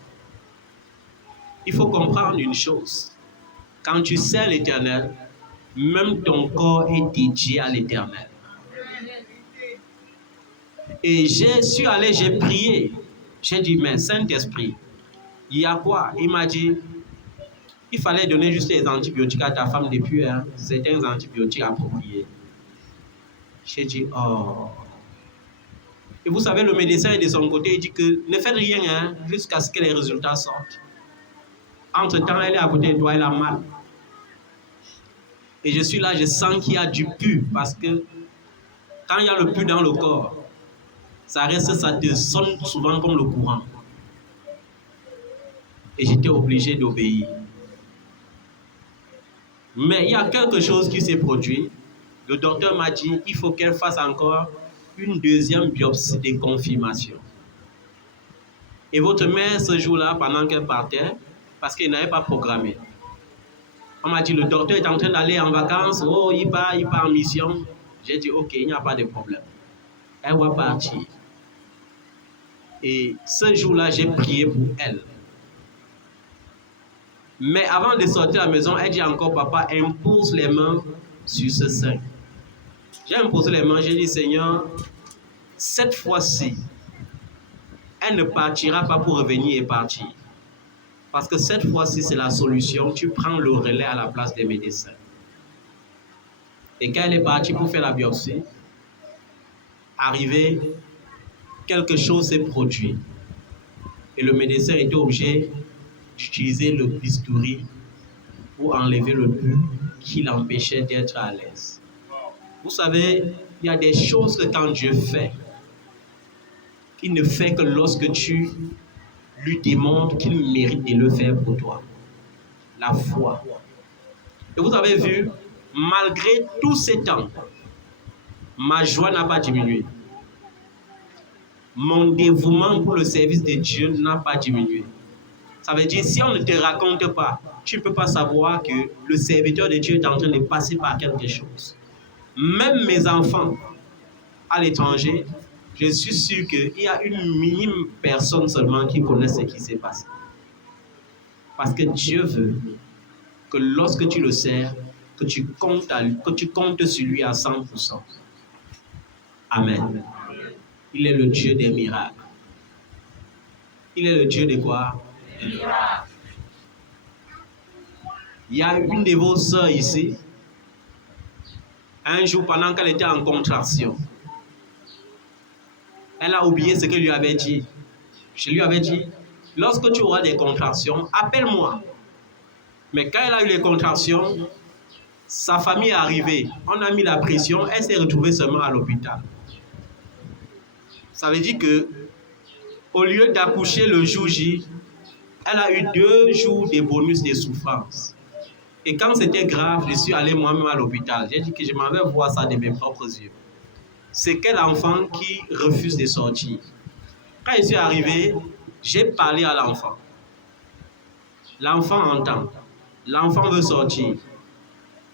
Il faut comprendre une chose. Quand tu sais l'Éternel, même ton corps est dédié à l'Éternel. Et je suis allé, j'ai prié. J'ai dit, mais Saint-Esprit, il y a quoi? Il m'a dit, il fallait donner juste les antibiotiques à ta femme depuis, certains antibiotiques appropriés. J'ai dit, oh. Et vous savez, le médecin de son côté, il dit que ne faites rien jusqu'à ce que les résultats sortent. Entre-temps, elle est à côté de toi, elle a mal. Et je suis là, je sens qu'il y a du pu, parce que quand il y a le pu dans le corps, ça reste, ça te sonne souvent comme le courant. Et j'étais obligé d'obéir. Mais il y a quelque chose qui s'est produit. Le docteur m'a dit qu'il faut qu'elle fasse encore une deuxième biopsie de confirmation. Et votre mère, ce jour-là, pendant qu'elle partait, parce qu'elle n'avait pas programmé, on m'a dit, le docteur est en train d'aller en vacances, oh, il part en mission. J'ai dit, ok, il n'y a pas de problème. Elle va partir. Et ce jour-là, j'ai prié pour elle. Mais avant de sortir à la maison, elle dit encore, papa, impose les mains sur ce sein. J'ai imposé les mains, j'ai dit, Seigneur, cette fois-ci, elle ne partira pas pour revenir et partir. Parce que cette fois-ci, c'est la solution. Tu prends le relais à la place des médecins. Et quand elle est partie pour faire la biopsie, arrivé, quelque chose s'est produit. Et le médecin était obligé d'utiliser le bistouri pour enlever le pu qui l'empêchait d'être à l'aise. Vous savez, il y a des choses que quand Dieu fait, il ne fait que lorsque tu lui démontres qu'il mérite de le faire pour toi. La foi. Et vous avez vu, malgré tous ces temps, ma joie n'a pas diminué. Mon dévouement pour le service de Dieu n'a pas diminué. Ça veut dire, si on ne te raconte pas, tu ne peux pas savoir que le serviteur de Dieu est en train de passer par quelque chose. Même mes enfants à l'étranger, je suis sûr qu'il y a une minime personne seulement qui connaît ce qui s'est passé. Parce que Dieu veut que lorsque tu le sers, que tu comptes sur lui à 100%. Amen. Il est le Dieu des miracles. Il est le Dieu de quoi? Des miracles. Il y a une de vos sœurs ici, un jour pendant qu'elle était en contraction, elle a oublié ce que lui avait dit. Je lui avais dit, lorsque tu auras des contractions, appelle-moi. Mais quand elle a eu les contractions, sa famille est arrivée. On a mis la pression, elle s'est retrouvée seulement à l'hôpital. Ça veut dire que, au lieu d'accoucher le jour J, elle a eu 2 jours de bonus de souffrance. Et quand c'était grave, je suis allé moi-même à l'hôpital. J'ai dit que je m'en vais voir ça de mes propres yeux. C'est quel enfant qui refuse de sortir? Quand je suis arrivé, j'ai parlé à l'enfant. L'enfant entend. L'enfant veut sortir.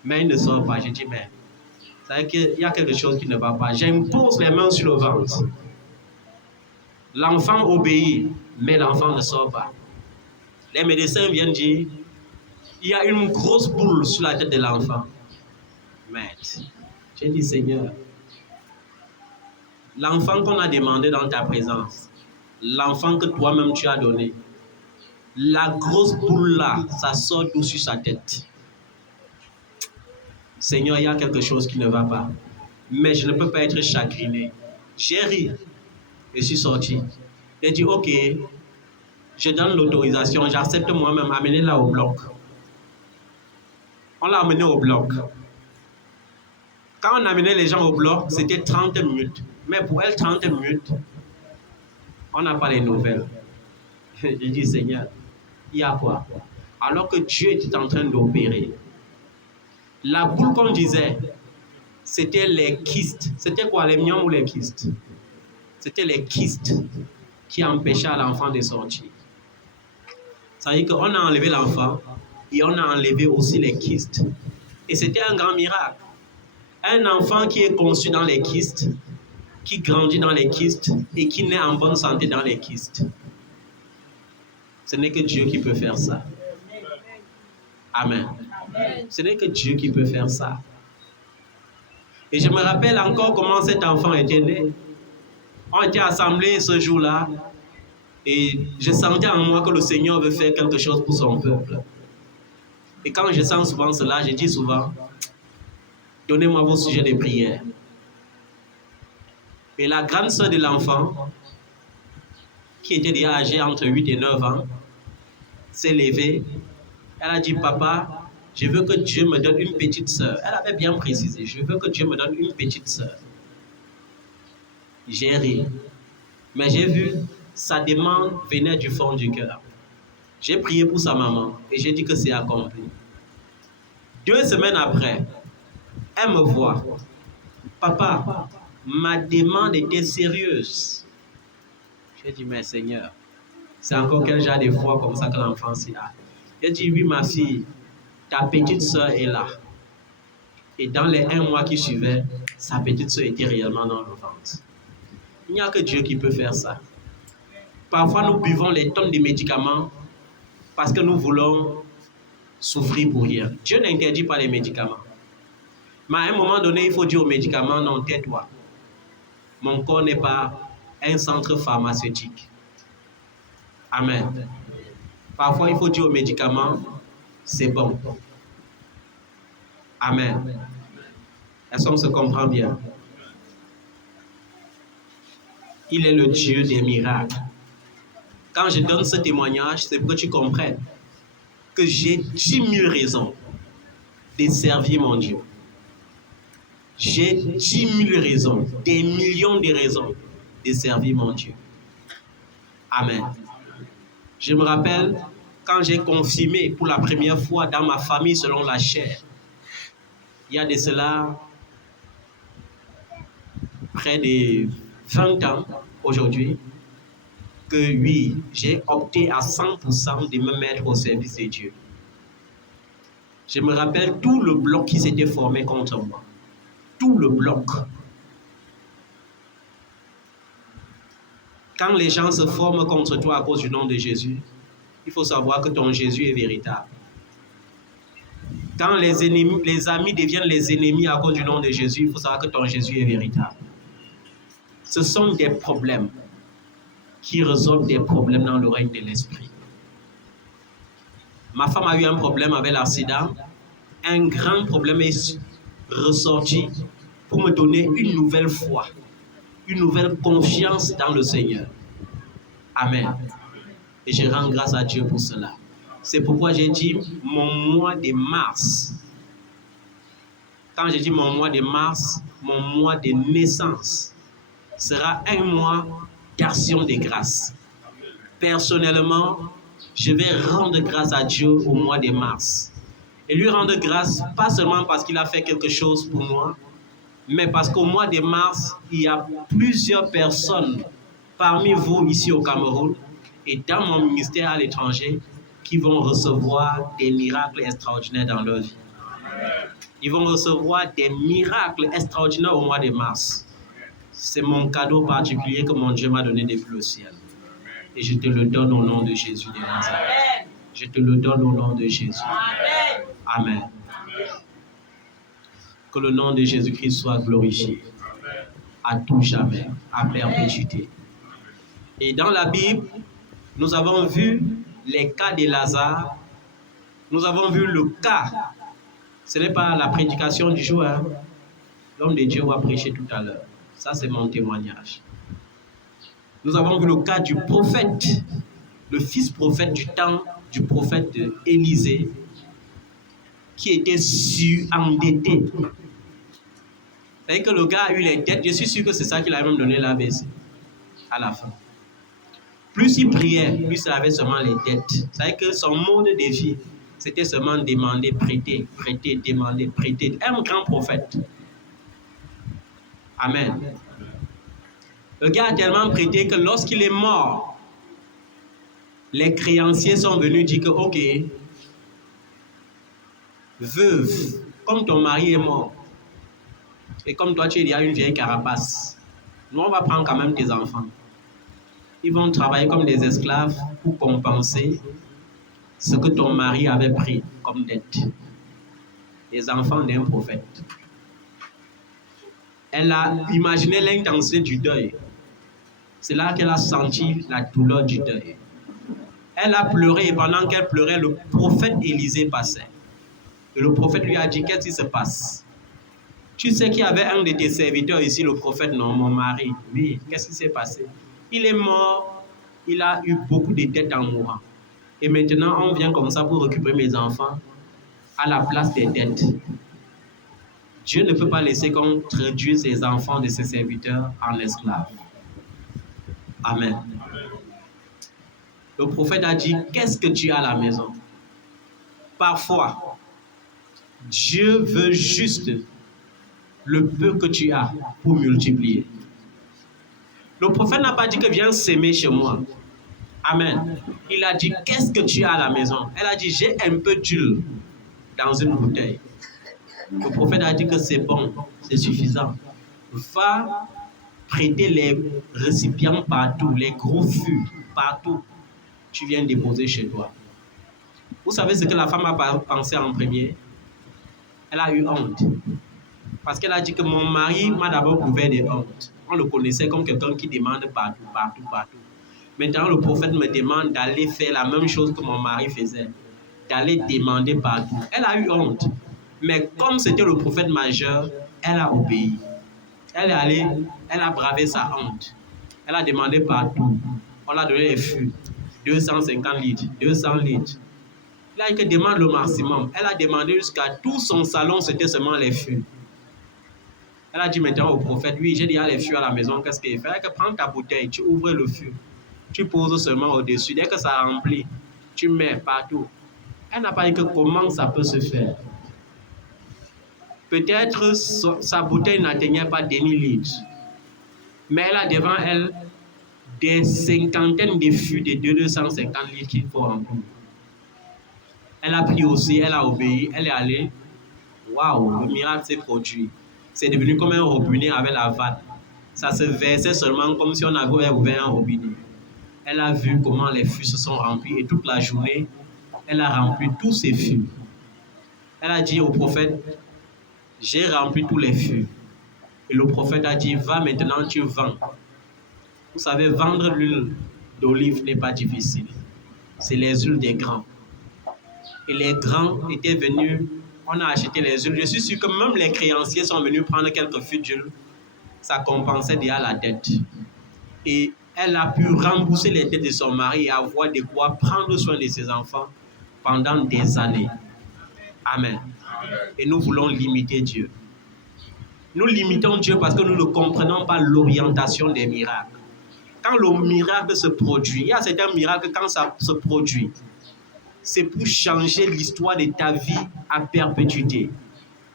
Mais il ne sort pas. J'ai dit, mais ça veut dire qu'il y a quelque chose qui ne va pas. J'impose les mains sur le ventre. L'enfant obéit, mais l'enfant ne sort pas. Les médecins viennent dire, il y a une grosse boule sur la tête de l'enfant. Mais j'ai dit, Seigneur, l'enfant qu'on a demandé dans ta présence, l'enfant que toi-même tu as donné, la grosse boule là, ça sort d'où sur sa tête. Seigneur, il y a quelque chose qui ne va pas. Mais je ne peux pas être chagriné. J'ai ri. Je suis sorti. J'ai dit, ok, je donne l'autorisation, j'accepte moi-même, amenez-la au bloc. On l'a amené au bloc. Quand on amenait les gens au bloc, c'était 30 minutes. Mais pour elle, 30 minutes, on n'a pas les nouvelles. J'ai dit, Seigneur, il y a quoi? Alors que Dieu était en train d'opérer. La boule qu'on disait, c'était les kystes. C'était quoi, les myomes ou les kystes? C'était les kystes qui empêchaient l'enfant de sortir. Ça veut dire qu'on a enlevé l'enfant et on a enlevé aussi les kystes. Et c'était un grand miracle. Un enfant qui est conçu dans les kystes, qui grandit dans les kystes et qui naît en bonne santé dans les kystes. Ce n'est que Dieu qui peut faire ça. Amen. Ce n'est que Dieu qui peut faire ça. Et je me rappelle encore comment cet enfant était né. On était assemblés ce jour-là et je sentais en moi que le Seigneur veut faire quelque chose pour son peuple. Et quand je sens souvent cela, je dis souvent, donnez-moi vos sujets de prière. Et la grande sœur de l'enfant, qui était déjà âgée entre 8 et 9 ans, s'est levée. Elle a dit, papa, je veux que Dieu me donne une petite sœur. Elle avait bien précisé, je veux que Dieu me donne une petite sœur. J'ai ri. Mais j'ai vu, sa demande venait du fond du cœur. J'ai prié pour sa maman et j'ai dit que c'est accompli. 2 semaines après, elle me voit. Papa, ma demande était sérieuse. J'ai dit, mais Seigneur, c'est encore quel genre de foi comme ça que l'enfant s'y a. J'ai dit, oui, ma fille, ta petite soeur est là. Et dans les 1 mois qui suivaient, sa petite soeur était réellement dans le ventre. Il n'y a que Dieu qui peut faire ça. Parfois, nous buvons les tonnes de médicaments parce que nous voulons souffrir pour rien. Dieu n'interdit pas les médicaments. Mais à un moment donné, il faut dire aux médicaments, non, tais-toi. Mon corps n'est pas un centre pharmaceutique. Amen. Parfois, il faut dire aux médicaments, c'est bon. Amen. Est-ce qu'on se comprend bien? Il est le Dieu des miracles. Quand je donne ce témoignage, c'est pour que tu comprennes que j'ai 10 000 raisons de servir mon Dieu. J'ai 10 000 raisons, des millions de raisons de servir mon Dieu. Amen. Je me rappelle quand j'ai confirmé pour la première fois dans ma famille selon la chair. Il y a de cela près de 20 ans aujourd'hui. que oui, j'ai opté à 100% de me mettre au service de Dieu. Je me rappelle tout le bloc qui s'était formé contre moi. Tout le bloc. Quand les gens se forment contre toi à cause du nom de Jésus, il faut savoir que ton Jésus est véritable. Quand les amis deviennent les ennemis à cause du nom de Jésus, il faut savoir que ton Jésus est véritable. Ce sont des problèmes qui résolvent des problèmes dans le règne de l'esprit. Ma femme a eu un problème avec l'accident. Un grand problème est ressorti pour me donner une nouvelle foi, une nouvelle confiance dans le Seigneur. Amen. Et je rends grâce à Dieu pour cela. C'est pourquoi j'ai dit mon mois de mars. Quand j'ai dit mon mois de mars, mon mois de naissance sera un mois d'action de grâce. Personnellement, je vais rendre grâce à Dieu au mois de mars. Et lui rendre grâce, pas seulement parce qu'il a fait quelque chose pour moi, mais parce qu'au mois de mars, il y a plusieurs personnes parmi vous ici au Cameroun et dans mon ministère à l'étranger qui vont recevoir des miracles extraordinaires dans leur vie. Ils vont recevoir des miracles extraordinaires au mois de mars. C'est mon cadeau particulier que mon Dieu m'a donné depuis le ciel. Et je te le donne au nom de Jésus de Nazareth. Je te le donne au nom de Jésus. Amen. Que le nom de Jésus-Christ soit glorifié à tout jamais, à perpétuité. Et dans la Bible, nous avons vu les cas de Lazare. Nous avons vu le cas. Ce n'est pas la prédication du jour. Hein? L'homme de Dieu va prêcher tout à l'heure. Ça, c'est mon témoignage. Nous avons vu le cas du prophète, le fils prophète du temps du prophète Élisée, qui était surendetté. C'est-à-dire que le gars a eu les dettes. Je suis sûr que c'est ça qu'il a même donné l'ABC à la fin. Plus il priait, plus il avait seulement les dettes. C'est-à-dire que son mode de vie, c'était seulement demander, prêter, prêter, demander, prêter. Un grand prophète. Amen. Le gars a tellement prêté que lorsqu'il est mort, les créanciers sont venus dire que, ok, veuve, comme ton mari est mort, et comme toi tu es déjà une vieille carapace, nous on va prendre quand même tes enfants. Ils vont travailler comme des esclaves pour compenser ce que ton mari avait pris comme dette. Les enfants d'un prophète. Elle a imaginé l'intensité du deuil. C'est là qu'elle a senti la douleur du deuil. Elle a pleuré et pendant qu'elle pleurait, le prophète Élisée passait. Et le prophète lui a dit, qu'est-ce qui se passe? Tu sais qu'il y avait un de tes serviteurs ici, le prophète, non, mon mari. Oui, qu'est-ce qui s'est passé? Il est mort, il a eu beaucoup de dettes en mourant. Et maintenant, on vient comme ça pour récupérer mes enfants à la place des dettes. Dieu ne peut pas laisser qu'on traduise ses enfants de ses serviteurs en esclaves. Amen. Le prophète a dit, qu'est-ce que tu as à la maison? Parfois, Dieu veut juste le peu que tu as pour multiplier. Le prophète n'a pas dit que viens s'aimer chez moi. Amen. Il a dit, qu'est-ce que tu as à la maison? Elle a dit, j'ai un peu d'huile dans une bouteille. Le prophète a dit que c'est bon, c'est suffisant. Va prêter les récipients partout, les gros fûts partout. Tu viens déposer chez toi. Vous savez ce que la femme a pensé en premier? Elle a eu honte. Parce qu'elle a dit que mon mari m'a d'abord couvert de honte. On le connaissait comme quelqu'un qui demande partout, partout, partout. Maintenant, le prophète me demande d'aller faire la même chose que mon mari faisait. D'aller demander partout. Elle a eu honte. Mais comme c'était le prophète majeur, elle a obéi. Elle est allée, elle a bravé sa honte. Elle a demandé partout. On l'a donné les fûts. 250 litres, 200 litres. Il a dit que demande le maximum. Elle a demandé jusqu'à tout son salon, c'était seulement les fûts. Elle a dit maintenant au prophète, oui, j'ai déjà les fûts à la maison, qu'est-ce qu'il fait? Elle a dit que prends ta bouteille, tu ouvres le fût. Tu poses seulement au-dessus. Dès que ça remplit, tu mets partout. Elle n'a pas dit que comment ça peut se faire. Peut-être sa bouteille n'atteignait pas 10 litres. Mais elle a devant elle des cinquantaines de fûts de 250 litres qu'il faut remplir. Elle a pris aussi, elle a obéi, elle est allée. Waouh, le miracle s'est produit. C'est devenu comme un robinet avec la vanne. Ça se versait seulement comme si on avait ouvert un robinet. Elle a vu comment les fûts se sont remplis et toute la journée, elle a rempli tous ces fûts. Elle a dit au prophète, j'ai rempli tous les fûts. Et le prophète a dit, va maintenant, tu vends. Vous savez, vendre l'huile d'olive n'est pas difficile. C'est les huiles des grands. Et les grands étaient venus, on a acheté les huiles. Je suis sûr que même les créanciers sont venus prendre quelques fûts d'huile. Ça compensait déjà la dette. Et elle a pu rembourser les dettes de son mari et avoir de quoi prendre soin de ses enfants pendant des années. Amen. Et nous voulons limiter Dieu. Nous limitons Dieu parce que nous ne comprenons pas l'orientation des miracles. Quand le miracle se produit, il y a certains miracles, quand ça se produit, c'est pour changer l'histoire de ta vie à perpétuité.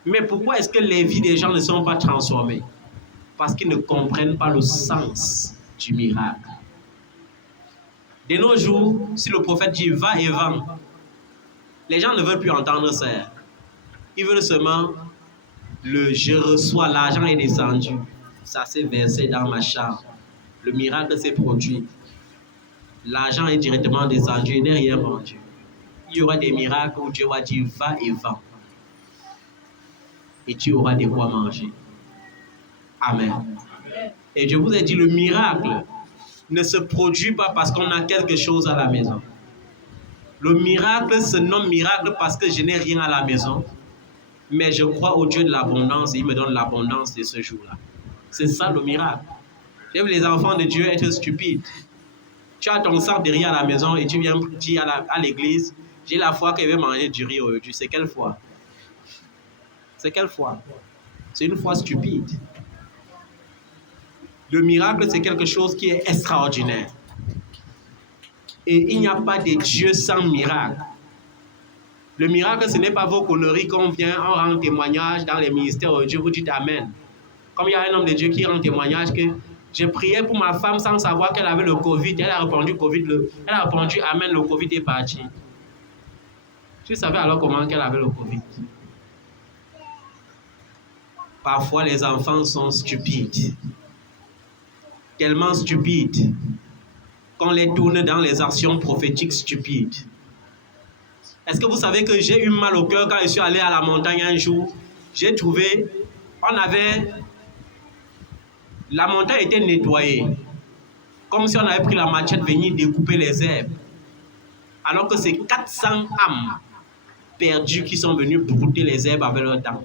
Mais pourquoi est-ce que les vies des gens ne sont pas transformées? Parce qu'ils ne comprennent pas le sens du miracle. De nos jours, si le prophète dit « va et vends », les gens ne veulent plus entendre ça. Ils veulent seulement le « je reçois, l'argent est descendu ». Ça s'est versé dans ma chambre. Le miracle s'est produit. L'argent est directement descendu, il n'est rien vendu. Il y aura des miracles où Dieu va dire « va et vends ». Et tu auras de quoi manger. Amen. Et je vous ai dit, le miracle ne se produit pas parce qu'on a quelque chose à la maison. Le miracle se nomme miracle parce que je n'ai rien à la maison. Mais je crois au Dieu de l'abondance et il me donne l'abondance de ce jour-là. C'est ça le miracle. J'ai vu les enfants de Dieu être stupides. Tu as ton sac de riz à la maison et tu viens dire à l'église, j'ai la foi que je vais manger du riz aujourd'hui. C'est quelle foi? C'est quelle foi? C'est une foi stupide. Le miracle, c'est quelque chose qui est extraordinaire. Et il n'y a pas de Dieu sans miracle. Le miracle, ce n'est pas vos conneries qu'on vient, on rend témoignage dans les ministères de Dieu, vous dites Amen. Comme il y a un homme de Dieu qui rend témoignage que j'ai prié pour ma femme sans savoir qu'elle avait le Covid. Elle a répondu Covid, elle a répondu Amen, le Covid est parti. Tu savais alors comment qu'elle avait le Covid? Parfois, les enfants sont stupides. Tellement stupides qu'on les tourne dans les actions prophétiques stupides. Est-ce que vous savez que j'ai eu mal au cœur quand je suis allé à la montagne un jour? J'ai trouvé, la montagne était nettoyée. Comme si on avait pris la machette venir découper les herbes. Alors que c'est 400 âmes perdues qui sont venues brouter les herbes avec leurs dents.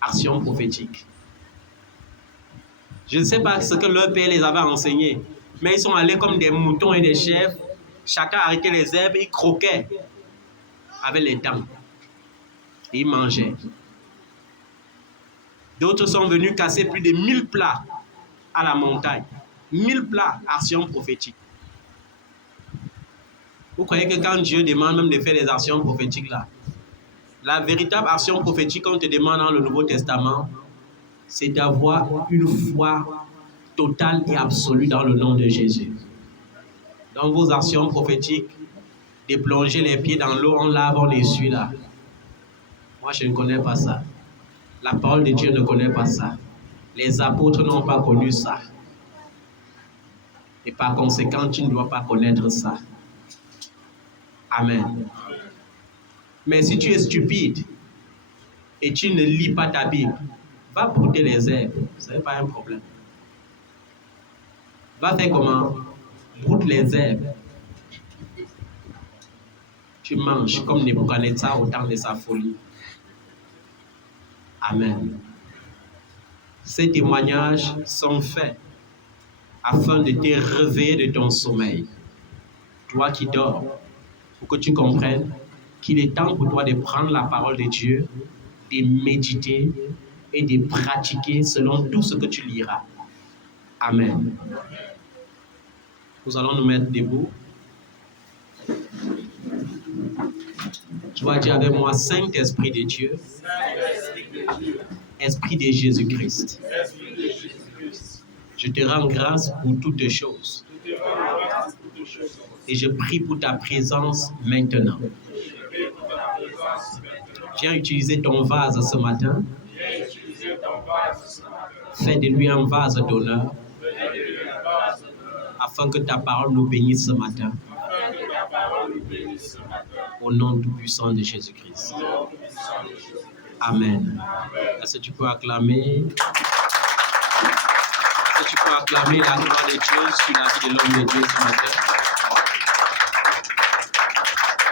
Action prophétique. Je ne sais pas ce que leur père les avait enseigné, mais ils sont allés comme des moutons et des chèvres. Chacun arrêtait les herbes, ils croquaient avec les dents. Et ils mangeaient. D'autres sont venus casser plus de 1000 plats à la montagne. 1000 plats, action prophétique. Vous croyez que quand Dieu demande même de faire des actions prophétiques là, la véritable action prophétique qu'on te demande dans le Nouveau Testament, c'est d'avoir une foi totale et absolue dans le nom de Jésus. Dans vos actions prophétiques, de plonger les pieds dans l'eau, on lave, on essuie là. Moi, je ne connais pas ça. La parole de Dieu ne connaît pas ça. Les apôtres n'ont pas connu ça. Et par conséquent, tu ne dois pas connaître ça. Amen. Mais si tu es stupide et tu ne lis pas ta Bible, va brouter les herbes. Ce n'est pas un problème. Va faire comment? Broute les herbes. Tu manges comme Nebuchadnezzar au temps de sa folie. Amen. Ces témoignages sont faits afin de te réveiller de ton sommeil. Toi qui dors, pour que tu comprennes qu'il est temps pour toi de prendre la parole de Dieu, de méditer et de pratiquer selon tout ce que tu liras. Amen. Nous allons nous mettre debout. Tu vas dire avec moi, Saint-Esprit de Dieu, Esprit de Jésus-Christ, Je te rends grâce pour toutes choses. Et je prie pour ta présence maintenant. Viens utiliser ton vase ce matin. Fais de lui un vase d'honneur. Afin que ta parole nous bénisse ce matin. Au nom tout puissant de Jésus-Christ. Amen. Est-ce que tu peux acclamer? Est-ce que tu peux acclamer la gloire de Dieu sur la vie de l'homme de Dieu ce matin?